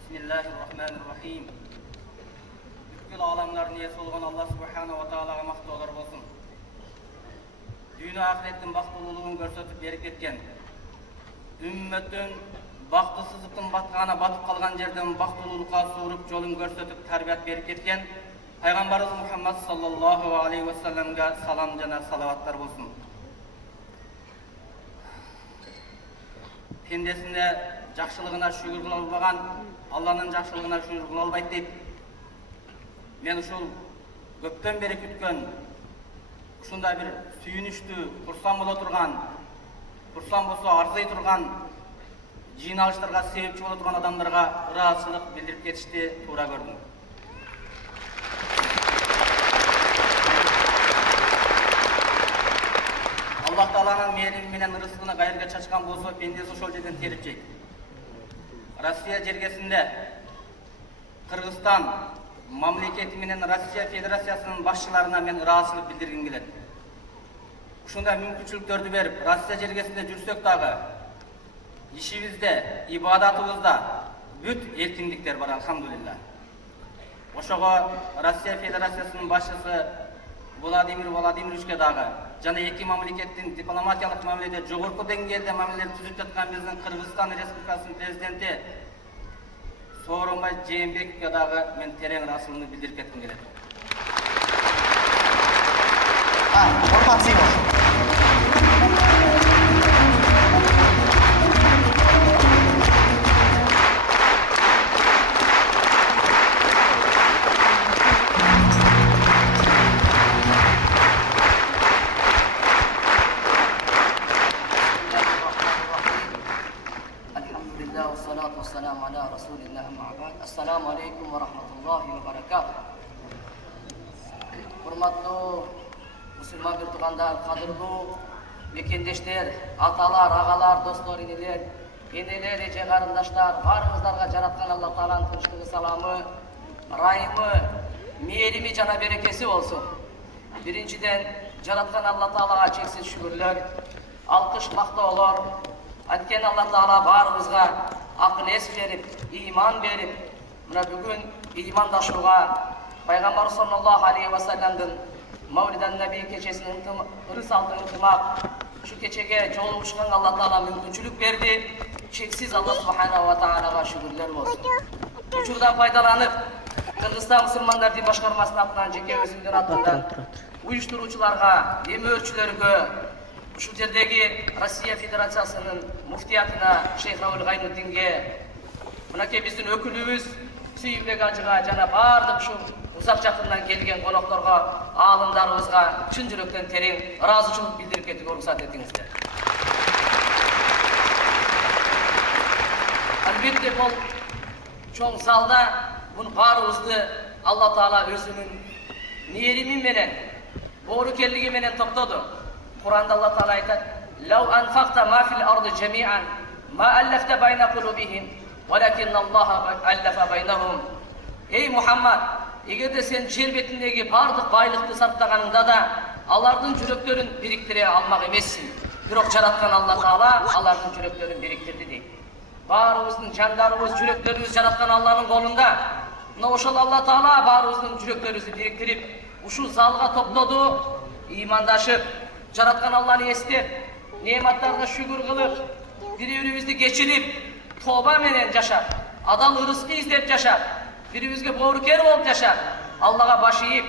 Bismillahirrahmanirrahim. Bütün alamların niyesi olgan Allah subhanahu wa ta'alaga maktolar olsun. Dünya ahiretin baktılılığını görsötüp berip ketken, ümmetin baktısızlıktın batqana batıp kalgan жерден baktılılıkka suurup jolun görsötüp tarbiyat berip ketken Peygamberimiz Muhammed sallallahu aleyhi ve sellem'ge salam jana salavatlar olsun. Pendesinde жақшылығына шүгір қыла албаған, Алланың жақшылығына шүгір қыла албайды дейді. Мен ушул көптен бері күткен, ушундай бір сүйінішті, құрсан бола тұрған, құрсан болса арзай тұрған, жиналыштарға себепші бола тұрған адамдарға ыраазычылык билдирип кетишти туура көрдүм. Аллах Тааланын мээрими менен ырыскыны кайерге чачкан болсо, пендеси ошол жерден терип жейт. Россия жергесинде Кыргызстан мамлекети менен Россия Федерациясынын башчыларына мен ыраазычылык билдиргим келет. Ушундай мүмкүнчүлүктөрдү берип, Россия жергесинде жүрсөк дагы, ишибизде, ибадатыбызда бүт эркиндиктер бар, алхамдулилла. Ошого Россия Федерациясынын башчысы Владимир Владимировичке дагы жана эки мамлекеттин дипломатиялык мамиледе жогорку деңгээлде мамилелер түзүп жаткан биздин Кыргызстан Республикасынын президенти Сооронбай Жээнбековге дагы мен терең ыраазычылыгымды билдирип кетким келет. والصلاة والسلام على رسول الله أما بعد. Assalamu alaikum wa rahmatullahi wa barakatuh. Hurmatlı Müslüman bir tuğandar, kadırlı mekendештер, atalar, ağalar, dostlar, ineler, eneler, ece qarındaşlar, barыңыздарга жараткан Алла Тааланын тынчтыгы, саламы, райымы, мээрими жана берекеси болсун. Биринчиден, жараткан Алла Таалага чексиз шүгүрлөр, алкыш, мактоолор. Анткени Алла Таала барыбызга акыл эс берип, ыйман берип, мына бүгүн ыймандашууга Пайгамбар саллаллаху алейхи ва салламдын Мавлидан Наби кечесинин ырыс алтын ынтымак ушу кечеге жолугушкан Алла Таала мүмкүнчүлүк берди. Чексиз Алла субханаху ва тааляга шүгүрлөр болсун. Учурдан пайдаланып, Кыргызстан мусулмандар дин башкармасынын атынан, жеке өзүмдүн атымдан уюштуруучуларга, эмөөрчүлөргө, ушул жердеги Россия Федерациясынын муфтиятына Шейх Рауль Гайнутдинге, мынакей биздин өкүлүбүз Сүйүнбек ажыга жана бардык ушул узак жакындан келген конокторго, аалымдарыбызга чын жүрөктөн терең ыраазычылык билдирип кетүүгө уруксат этиңиздер. Албетте бул чоң залда муну баарыбызды Алла Таала өзүнүн мээрими менен, боорукерлиги менен топтоду. Kur'an'da Allah Teala ayet: "Lau anfaqta ma fil ardı cemi'an ma allafta bayna kulubihim, walakin Allah allafa baynahum." Ey Muhammed, eğer de sen yer betindeki bardık baylıkты sarptaganыңda da Allah'ın жүрөктөрүн бириктире almak emessin. Бирок жараткан Алла Таала алардын жүрөктөрүн бириктирди дейт. Баарыбыздын жандарыбыз, жүрөктөрүбүз жараткан Алланын колунда. Мына ошол Алла Таала баарыбыздын жүрөктөрүбүздү бириктирип, ушул залга топтоду, ыймандашып, жараткан Алланы эстеп, нематтарга шүгүр кылып, бири-бирибизди кечирип, тоба менен жашап, адал ырыскы издеп жашап, бири-бирибизге боорукер болуп жашап, Аллага баш ийип,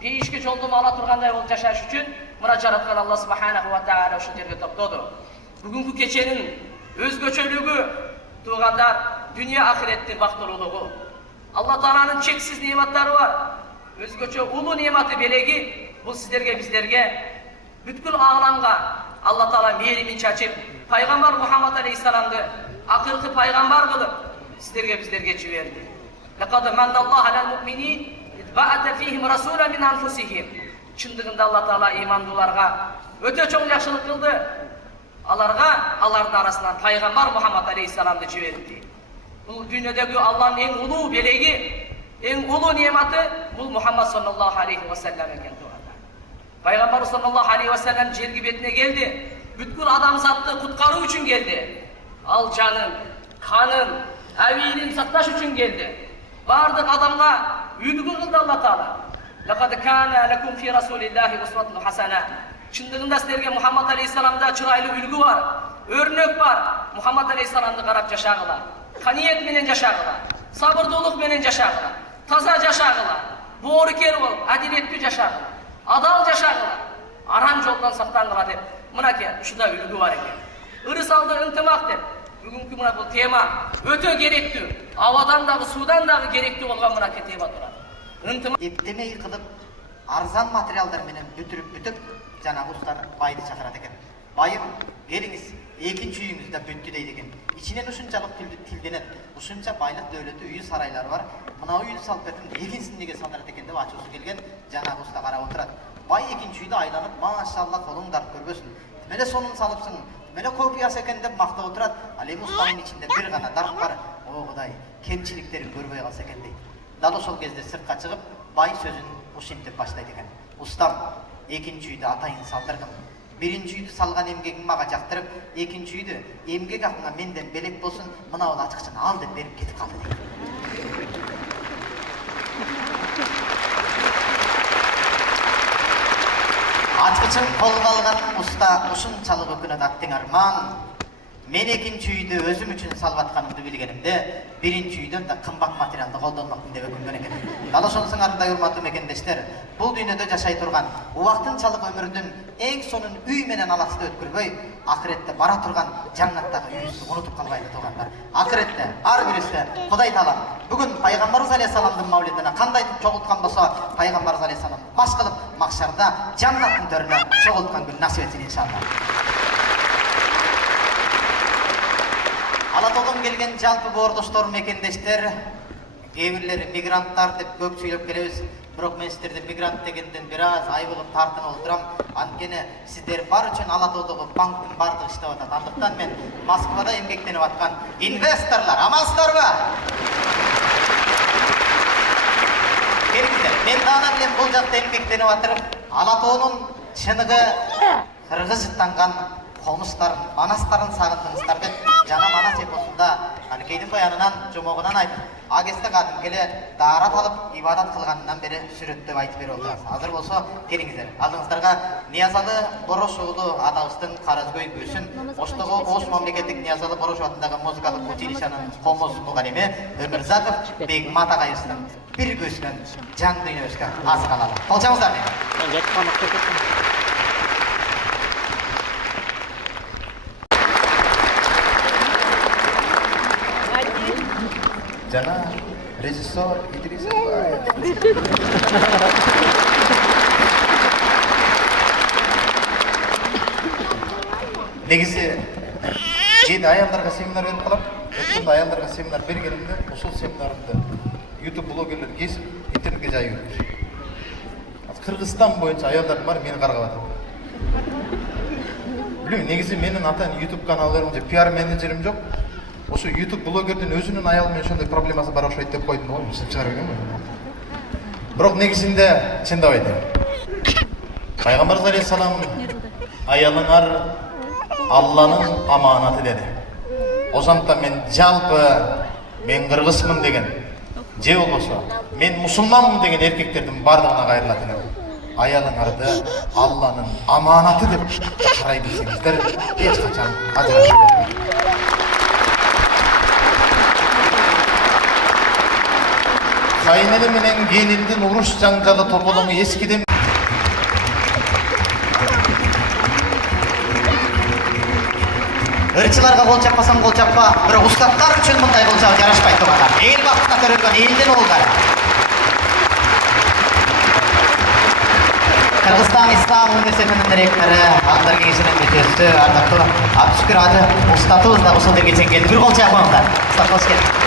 пейишке жолдомо ала тургандай болуп жашаш үчүн мына жараткан Алла субханаху ва тааля ушул жерге топтоду. Бүгүнкү кеченин өзгөчөлүгү туугандар, дүйнө ахиреттин бактылуулугу. Алла Тааланын чексиз нематтары бар. Өзгөчө улуу нематы белеги бул сиздерге, биздерге, бүткүл ааламга Алла Таала мээримин чачып, Пайгамбар Мухаммад алейхиссаламды акыркы пайгамбар кылып, сиздерге, биздерге жиберди. Лакад манналлаху алал муъминин ба'ата фихим расуlan min anfusihim. Чындыгында Алла Таала ыймандууларга өтө чоң жакшылык кылды. Аларга алардын арасынан пайгамбар Мухаммад алейхиссаламды жиберди. Бул дүйнөдөгү Алланын эң улуу белеги, эң улуу нематы бул Мухаммад саллаллаху алейхи ва саллям экен. Пайгамбар саллаллаху алейхи ва саллям жерги бетине келди. Бүткүл адамзатты куткаруу үчүн келди. Ал жанын, канын, абийин сакташ үчүн келди. Бардык адамга үлгү кылды Алла Таала. Лакад кана лакум фи расулиллахи усватун хасана. Чындыгында силерге Мухаммад алейхиссаламда чырайлуу үлгү бар, өрнөк бар. Мухаммад алейхиссаламды карап жашагыла, каниет менен жашагыла, сабырдуулук менен жашагыла, таза жашагыла, боорукер болуп, адилеттүү жашагыла, адал жашагыла, арам жолдон сактангыла деп мынакей ушунда үлгү бар экен. Ырыс алды ынтымак деп бүгүнкү мына бул тема өтө керектүү. Абадан дагы, суудан дагы керектүү болгон мынакей тема турат. Ынтымак эптемей кылып арзан материалдар менен бүтүп жанагы устар байды чакырат экен. Байым, келиңиз, экинчи үйүңүздө бүттү дейт экен. Ичинен ушунчалык тилденет, ушунча байлык дөөлөтү үй сарайлары бар. Мына үйдү салып бердим, экинчисин неге салдырат экен деп ачуусу келген жанагы уста карап отурат. Бай экинчи үйдү айланып, машалла колуң дарып көрбөсүн. Мене сонун салыпсың, мене копиясы экен деп мактап отурат. Ал эми устанын ичинде бир гана дарк бар. О Кудай, кемчиликтерин көрбөй калса экен дейт. Дал ошол кезде сыртка чыгып, бай сөзүн ушинтип баштайт экен. Устам, экинчи үйдү атайын салдырдым. Биринчи үйдү салган эмгегиң мага жактырып, экинчи үйдү эмгек акыңа менден белек болсун, мына бул ачкычын ал деп берип кетип калды дейт. Ачкычын колго алган уста ушунчалык өкүнөт аттың арман. Мен экинчи үйдү өзүм үчүн салып атканымды билгенимде, биринчи үйдөн да кымбат материалды колдонмокмун деп өкүнгөн экен. Дал ошонусуң ардагы урматтуу мекендештер, бул дүйнөдө жашай турган убактынчалык өмүрдүн эң сонун үй менен алаксыз өткөрбөй, акыретте бара турган жаннаттагы үйүбүздү унутуп калбайлы туугандар. Акыретте ар бирибизге Кудай Таала бүгүн Пайгамбарыбыз алейхиссаламдын мавлидине кандайтып чогулткан болсо, Пайгамбарыбыз алейхиссалам баш кылып макшарда жаннаттын төрүнө чогулткан күн насип этсин иншалла. Ал Алатоодон келген жалпы боордоштор, мекендештер, кээ бирлери мигранттар деп көп сүйлөп келебиз. Бирок мен сиздерди мигрант дегенден бир аз айбылып тартынып отурам. Анткени сиздер бар үчүн Алатоодогу банктын бардыгы иштеп атат. Андыктан мен Москвада эмгектенип аткан инвесторлар, амансыздарбы? Келиңиздер. Мен дагы менен бул жакта эмгектенип атырып, Алатоонун чыныгы кыргызстанган комустарын, манастарын сагындыңыздар деп жана манас эпосунда Анкейдин баянынан, жомогунан айтып, агесте кадимки эле даарат алып ибадат кылганынан бери сүрөттөп айтып берип отурабыз. Азыр болсо келиңиздер. Алдыңыздарга Ниязалы Борош уулу атабыздын Каразкөй көсүн, Оштогу Ош мамлекеттик Ниязалы Борошов атындагы музыкалык училищенин комуз мугалими Өмүрзаков Бегмат агайыбыздын бир көзүнөн жан дүйнө өскөн азык алалы. Колчаңыздар менен. Жана режиссер Идрис Акбаев. Негизи 7 аялдарга семинар берип калам. Өткөндө аялдарга семинар бергенимде, ошол семинарымды YouTube блогерлер кесип интернетке жайып жүрүптүр. Кыргызстан боюнча аялдар бар, мени каргап атат. Билем, негизи менин атайын YouTube каналдарым же пиар менеджерим жок. Ошо YouTube блогердин өзүнүн аялы менен ошондой проблемасы бар окшойт деп койдум го, чын чыгарып келем. Бирок негизинде чындабайт. Пайгамбарыбыз алейхиссалам аялыңар Алланын аманаты деди. Ошондуктан мен жалпы мен кыргызмын деген же болбосо мен мусулманмын деген эркектердин бардыгына кайрылат элем. Аялыңарды Алланын аманаты деп карай билсеңиздер, эч качан ажырашпайсыңар. Кайнеле менен келиндин уруш жаңжалы торголоңу эскиден ырчыларга кол чаппасаң кол чаппа, бирок устаттар үчүн мындай кол чапып жарашпайт тугандар. Эл бактына төрөлгөн элдин уулдары. Кыргызстан Ислам университетинин ректору, Аңдар кеңешинин мүчөсү, ардактуу Абдышкүр Ажы устатыбыз да ушул жерге чейин келди. Бир кол чапыңыздар. Устат кош келди.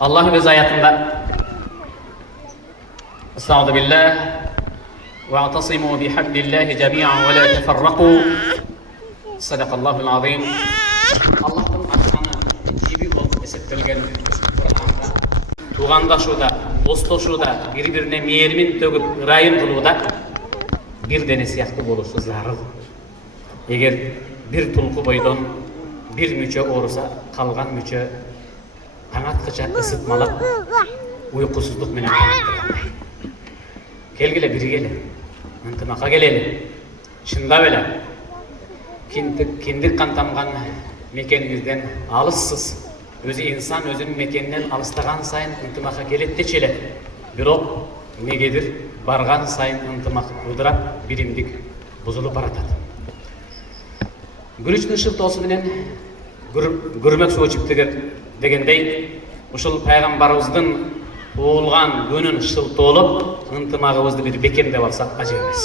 Allah öz ayatında Estağfirullah billah ve atasimu bihablillahi cemi'an ve la teferraku Sadakallahul azim. Allah'ın atkanı gibi olup eseptelgen Kur'an'da tuğandaşuda, dostlaşuda, birbirine meyerimin tөгүп ырайым кылууда bir dene siyahtı boluşu zarıl. Eğer bir tulku boydan bir müçe orusa kalgan müçe Kanatkaça ısıtmalap, uykusuzluk menen kanattıran. Kelgile biri gele, ıntımaka gelelim. Şında böyle, kindik kantamgan mekenimizden alıssız. Özü insan özünün mekeninden alыстаган сайын ıntımaka gelet de çele. Birok negedir, bargan sayın ынтымак udurap birimdik bozulup baratat. Gülüçtün şıltosu menen gürmek soğuçup degендей, ушул пайгамбарыбыздын туулган күнүн шылтоолоп, ынтымагыбызды бир бекемдеп алсак ажып эмес.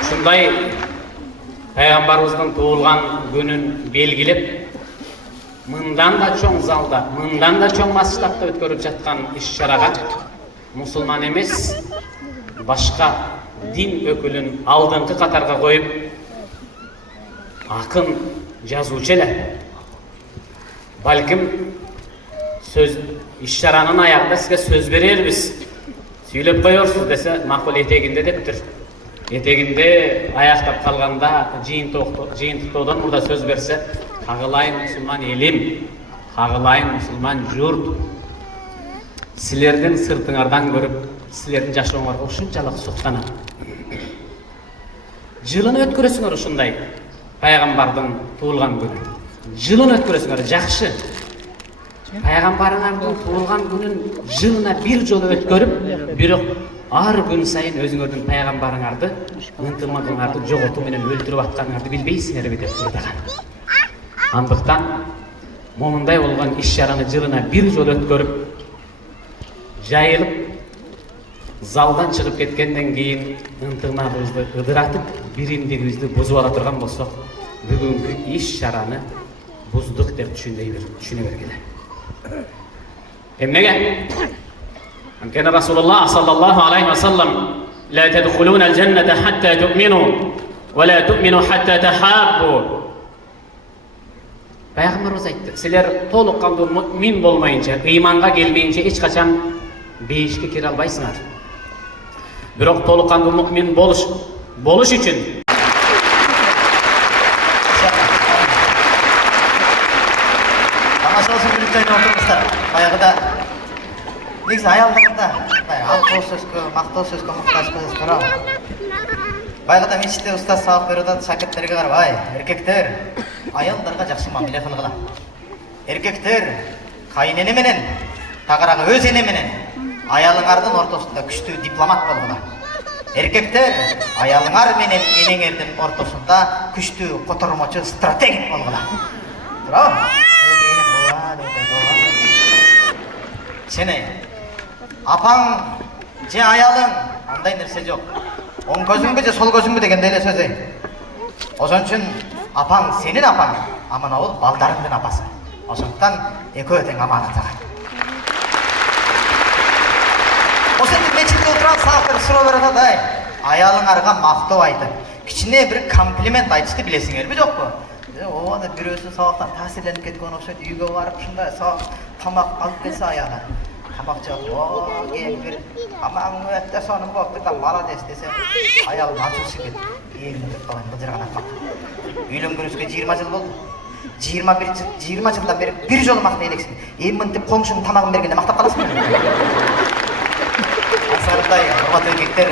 Ушундай пайгамбарыбыздын туулган күнүн белгилеп, мындан да чоң залда, мындан да чоң масштабта өткөрүп жаткан иш-чарага мусулман эмес, башка дин өкүлүн алдыңкы катарга коюп, акын жазуучу эле. Балким сөз иш-чаранын аягында сизге сөз берербиз. Сүйлөп коерсуз десе, макул этегинде дептир. Этегинде аяктап калганда жыйынтыктоодон мурда сөз берсе, кагылайын мусулман элим, кагылайын мусулман журт. Силердин сыртыңардан көрүп, силердин жашооңорго ушунчалык суктанат. Жылын өткөрөсүңөр ушундай. Пайгамбардын туулган күнү. Жылын өткөрөсүңөр жакшы. пайгамбарыңардын туулган күнүн жылына бир жолу өткөрүп, бирок ар күн сайын өзүңөрдүн пайгамбарыңарды, ынтымагыңарды жоготуу менен өлтүрүп атканыңарды билбейсиңерби деп бурдаган. Андыктан момундай болгон иш-чараны жылына бир жолу өткөрүп, жайылып, залдан чыгып кеткенден кийин ынтымагыбызды ыдыратып, биримдигибизди бузуп ала турган болсок, бүгүнкү иш-чараны буздук деп түшүнө бергиле. Эмнеге? Анткени Расулуллах саллаллаху алейхи ва саллам لا تدخلون الجنة حتى تؤمنوا ولا تؤمنوا حتى تحابوا. Пайгамбарыбыз айтты, силер толук кандуу муъмин болмайынча, ыйманга келмейинче эч качан бейишке кире албайсыңар. Бирок толук кандуу муъмин болуш үчүн Тамашаласын бүлүктөйүнө отурмуздар. Баягыда негизи аялдарда алкоо сөзгө, мактоо сөзгө муктаж кыз турабы. Баягыда мечитте устаз сабак берип атат, шакирттерге карабай, эркектер аялдарга жакшы мамиле кылгыла. Эркектер кайнене менен, тагыраагы өз эне менен аялыңардын ортосунда күчтүү дипломат болгула. Эркектер аялыңар менен энеңердин ортосунда күчтүү котормочу стратег болгула. Турабы? Сене апаң же аялың андай нерсе жок. Оң көзүңбү же сол көзүңбү дегендей эле сөз. Ошон үчүн апаң сенин апаң, амана ол балдарыңдын апасы. Ошондуктан экөө тең аманат ага. Ошентип мечитте отурам, сабак суроо берип атат, аялыңарга мактоо айтып, кичине бир комплимент айтышты билесиңерби жокпу? Ооба, бирөөсү сабактан таасирленип кеткен окшойт, үйгө барып ушундай тамак алып келсе аягы. Тамак жеп, бир амаң өтө сонун болуптур да, молодец десе, аялым ачуусу келип, деп калган быжырган апак. Үйлөнгөнүбүзгө 20 жыл болду. 20 жылдан бери бир жолу мактай элексиң. Мынтип коңшуңдун тамагын бергенде мактап каласың. Асардай, урматтуу эркектер,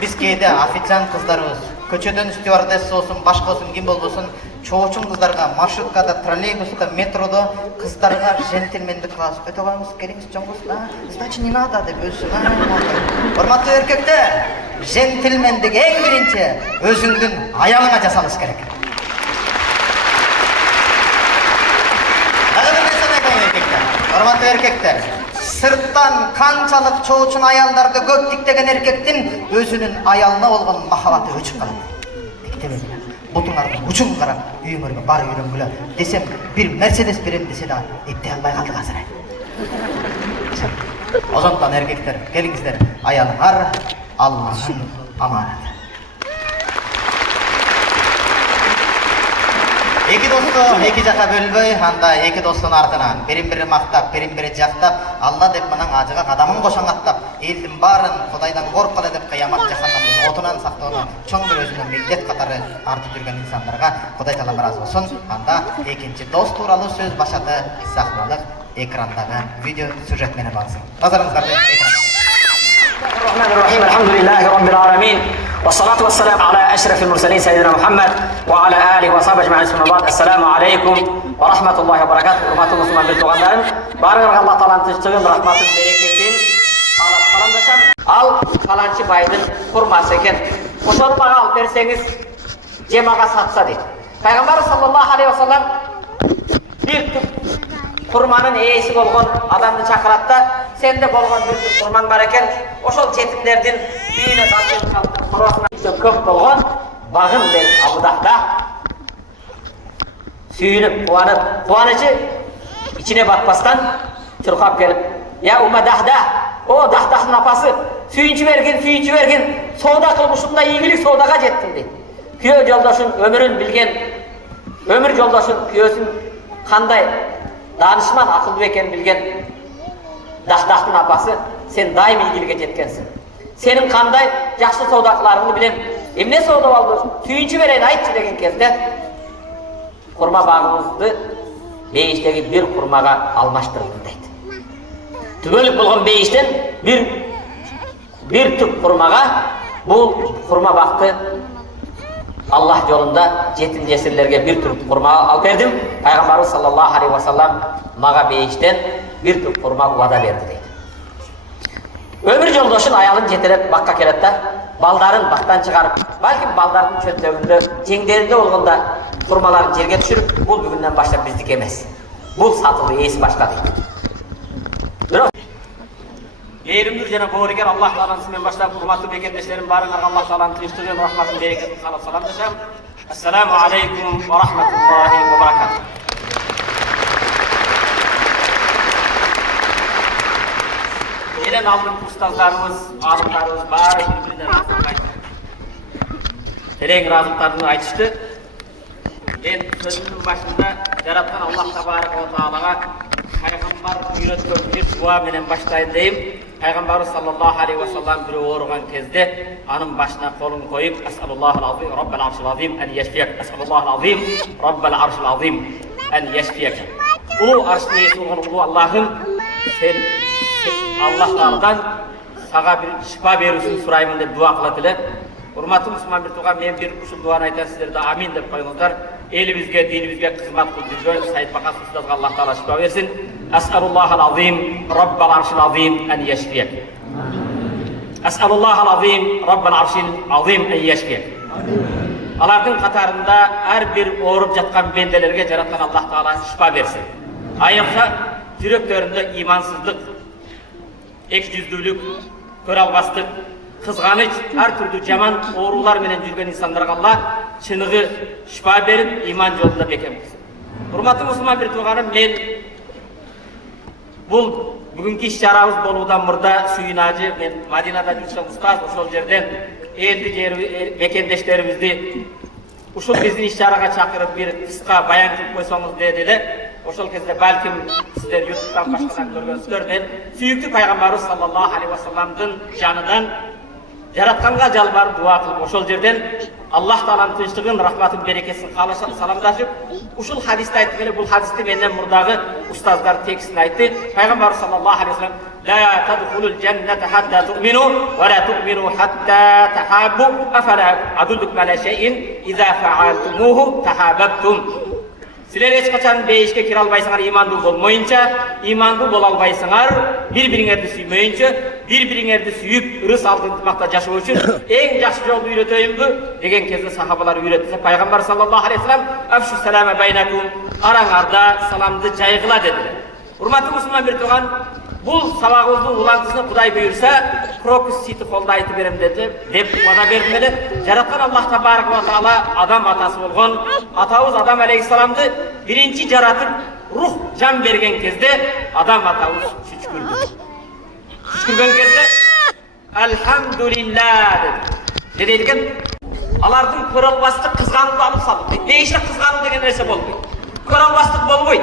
биз кээде официант кыздарыбыз, көчөдөн стюардесса болсун, башка болсун, ким болбосун, чоочун кыздарга, маршруткада, троллейбуста, метродо кыздарга жентилмендик кылабыз. Өтө коюңуз, келиңиз, чоңгуз, сдачи не надо деп өзү. Урматтуу эркектер, жентилмендик эң биринчи өзүңдүн аялыңа жасалыш керек. Урматтуу эркектер, сырттан канчалык чоочун аялдарды көп тиктеген эркектин өзүнүн аялына болгон махабаты өчүп калат. Тиктебеңиз. Бутуңардын учун карап, үйүңөргө бар үйрөнгүлө десем, бир Мерседес берем десе да эптей албай калдык азыр. Ошондуктан эркектер, келиңиздер, аялыңар Аллахтын аманаты. Эки досту эки жака бөлбөй, анда эки достун артынан бирин-бири мактап, бирин-бири жактап, Алла деп мынан ажыга кадамын кошаңаттап, элдин баарын Кудайдан корккула деп кыямат жаханнамдын отунан сактоону чоң бир өзүнүн милдет катары артып жүргөн инсандарга Кудай таала ыраазы болсун. Анда экинчи дос тууралуу сөз башаты сахналык экрандагы видео сюжет менен алсын. Назарыңыздарды Bismillahirrahmanirrahim. Alhamdulillahi rabbil alamin. Wassalatu wassalamu ala ashrafil mursalin sayyidina Muhammad wa ala alihi wa sahbihi ajma'in. Assalamu alaikum wa rahmatullahi wa barakatuh. Hurmatly musulmon bir tuğanlarım, barыңарга Алла Тааланын тынчтыгын, рахматын, берекетин каалап саламдашам. Ал каланчы байдын курмасы экен. Ошону мага алып берсеңиз, же мага сатса дейт. Пайгамбар саллаллаху алейхи ва саллам бир курманын ээси болгон адамды чакырат да, сенде болгон бир курман бар экен, ошол жетимдердин үйүнө курмасына көп болгон багын бер Абу Дахда. Сүйүнүп, кубанычы ичине батпастан чуркап келип, "Я Ума Дахда, о Дахдахтын апасы, сүйүнчү бергин, соода кылып ушундай ийгилик соодага жеттим" дейт. Күйөө жолдошун өмүрүн билген, өмүр жолдошун күйөөсүн кандай данышман, акылдуу экенин билген Дахдахтын апасы, сен дайым ийгиликке жеткенсиң. Сенин кандай жакшы соода кыларыңды билем. Эмне соода болду? Сүйүнчү берейин айтчы деген кезде курма багыбызды бейиштеги бир курмага алмаштырдым дейт. Түгөлүк болгон бейиштен бир түп курмага бул курма бакты Allah yolunda yetim yesirlerge bir türlü kurma al verdim. Peygamberimiz sallallahu aleyhi ve sellem mağa beyişten bir türlü kurma vada verdi deydi. Ömür yoldaşın ayalın getirip bakka keletler, baldarın baktan çıkarıp, belki baldarın çötlüğünde, cenglerinde olganda kurmaların jerge düşürüp, bul bugünden başlayıp bizdik emez. Bul satıldı, iyisi başka deydi. Yerimdir jana boğuriken Allah Ta'ala'nın isminden başlayıp hurmatlı bekendeşlerim barınlar Allah Ta'ala'nın tırıştırığın rahmatın bereketini salam desem. Esselamu aleyküm ve rahmetullahi ve berekatuhu. Gelen aldığım ustazlarımız, alımlarımız var, birbirinden razılık aytıştı. Tereğin razılıklarını aytıştı. Ben sözümün başında yarattan Allah Tebarek ve Teala'ga Peygamber üretken bir dua menen başlayın deyim. Peygamber sallallahu aleyhi ve sellem bir oğurgan kezde anın başına kolun koyup Es'alullahal azim Rabbel arşil azim en yeşfiyek. Es'alullahal azim Rabbel arşil azim en yeşfiyek. Ulu arş neyesi olgan ulu Allah'ım sen Allah Ta'ala'dan sağa bir şifa verirsin surayımın deb dua kıladılar. Hurmatlı Müslüman bir tuğan men bir usul duanı aytan sizler de amin deb koyuңuzlar. Elimizge, dinimizge hizmet kılıp жүрген Said Bakas ustazga Allah Ta'ala şifa versin. Es'alullahal azim Rabbel arşil azim en yeşfiyek. Es'alullahal azim Rabbel arşil azim en yeşfiyek. Alardın katarında her bir oğurup jatkan bendelerge jaratan Allah Ta'ala şifa versin. Ayaksa yüreklerinde imansızlık, ekjüzdülük, kör albastıq, kızganıç, her türlü jaman oğrular menen жүрген insanlarga Allah çınığı şifa berip iman yolunda bekem kılsın. Hurmatlı Müslüman bir tuğanım, men bu bugünkü iş-çarabız boludan murda suyunacı, men Madinada жүрсем ustaz, ошол жерден eldi bekendeşlerimizdi uşul bizni iş-çaraga çakırıp bir kıska bayan kılıp koysoңuz dediler. Oşol kezde balkim sizler YouTube'dan başkadan görgensizler, men süyüktü Peygamberimiz sallallahu aleyhi ve sellem'din janıdan Yaratkanга jalbarıp dua kılıp oşol жерден Allah Ta'ala'nın tinçligin, rahmatın, bereketini salamdaşıp uşul hadiste aytып келе, бұл hadiste menden murdagı ustazlar tekstini aytты. Peygamber sallallahu aleyhi ve sellem La tadkhulul cennete hatta tu'minu ve la tu'minu hatta tahabbu afala adullukum ala şeyin iza fa'altumuhu tahabbtum. Sizler hiç kaçan beyişke kira albayсыңар imandu bolmoyunca, imandu bola albayсыңар, bir-biriңерди süymöyünce, bir-biriңерди süyüp, ırыс алды ынтымакта жашоо үчүн эң жакшы жолду үйрөтөйүнбү деген кезде сахабалар үйрөтүп, Пайгамбар саллаллаху алейхи ва саллям афшу салама байнакум, араңарда саламды жайгыла дедилер. Урматтуу мусулман бир тууган, бул сабагыбыздын улантысын Кудай буйрса, крокус сити колдо айтып берем деп вада бердим эле. Жараткан Аллах Табарак ва Таала адам атасы болгон атабыз Адам алейхиссаламды биринчи жаратып рух жан берген кезде адам атабыз шүчкүрдү. Шүчкүргөн кезде Алхамдулилlah dedi. Ne dedik? Алардын көрө албастык кызганууну алып салды. Бейиште кызгануу деген нерсе болбойт. Көрө албастык болбойт.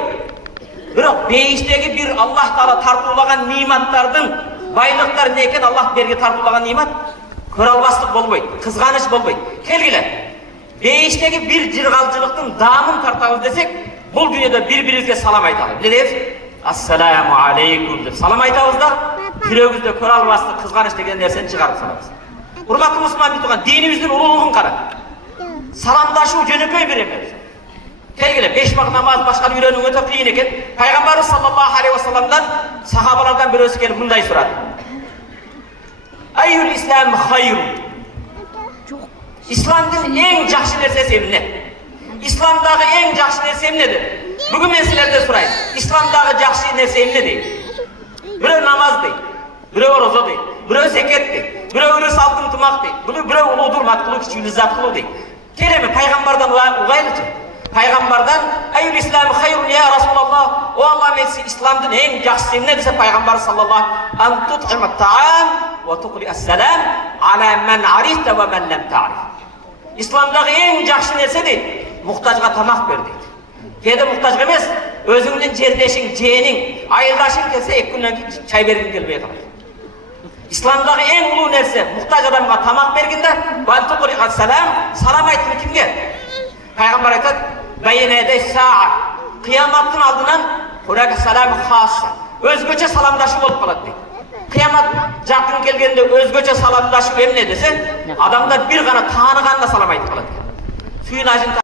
Бирок бейиштеги bir Allah Taala тартуулаган ниматтардын байлыктар не экен, Аллах берге тартуулаган нимат көрө албастык болбойт, кызганыч болбойт. Келгиле. Бейиштеги bir жыргалчылыктын даамын тартабыз десек, бул дүйнөдө бири-бирибизге салам айталы. Эмне дейбиз? Ассаламу алейкум деп салам айтабыз да, жүрөгүбүздө көрө албастык кызганыч деген нерсени чыгарып салабыз. Урматтуу мусулман бир тууган, динибиздин улуулугун кара. Саламдашуу жөнөкөй бир эмес. Келгиле, 5 вакыт намаз башканы үйрөнүү өтө кыйын экен. Пайгамбарыбыз саллаллаху алейхи ва салламдан сахабалардан бирөөсү келип мындай сурады. Айюл ислам хайру. Исламдын эң жакшы нерсеси эмне? Исламдагы эң жакшы нерсе эмне деп? Бүгүн мен силерден сурайм. Исламдагы жакшы нерсе эмне дейт? Бирөө намаз дейт, бирөө орозо дейт, бирөө зекет дейт, бирөө ырыс алтын тымак дейт, бирөө улуу урмат кылуу, кичүүнү зат кылуу дейт. Келеме пайгамбардан угайлычы? Пайгамбардан айюл ислам хайрун я Расулаллах, о Аллах мен исламдын эң жакшысы эмне десе Пайгамбар саллаллаху ан тут'има таам ва туқри ассалам ала ман арифта ва ман лам та'риф. Исламдагы эң жакшы нерсе дейт, муктажга тамак бер дейт. Кээде муктажга эмес, өзүңдүн жердешиң, жээниң, айылдашың келсе 2 күндөн кийин чай бергиң келбей калат. Исламдагы эң улуу нерсе муктаж адамга тамак бергенде ва туқри ассалам, салам айтуу кимге? Пайгамбар айтат, "Bayyenede saat, kıyamattın aldынан Kur'an salam khassa, özgöçe salamdaşı bolup kalat deydi. Kıyamat jakın kelgende özgöçe salamdaşı emne dese, adamlar bir gana tanıganla salam aytıp kalat. suyun ajın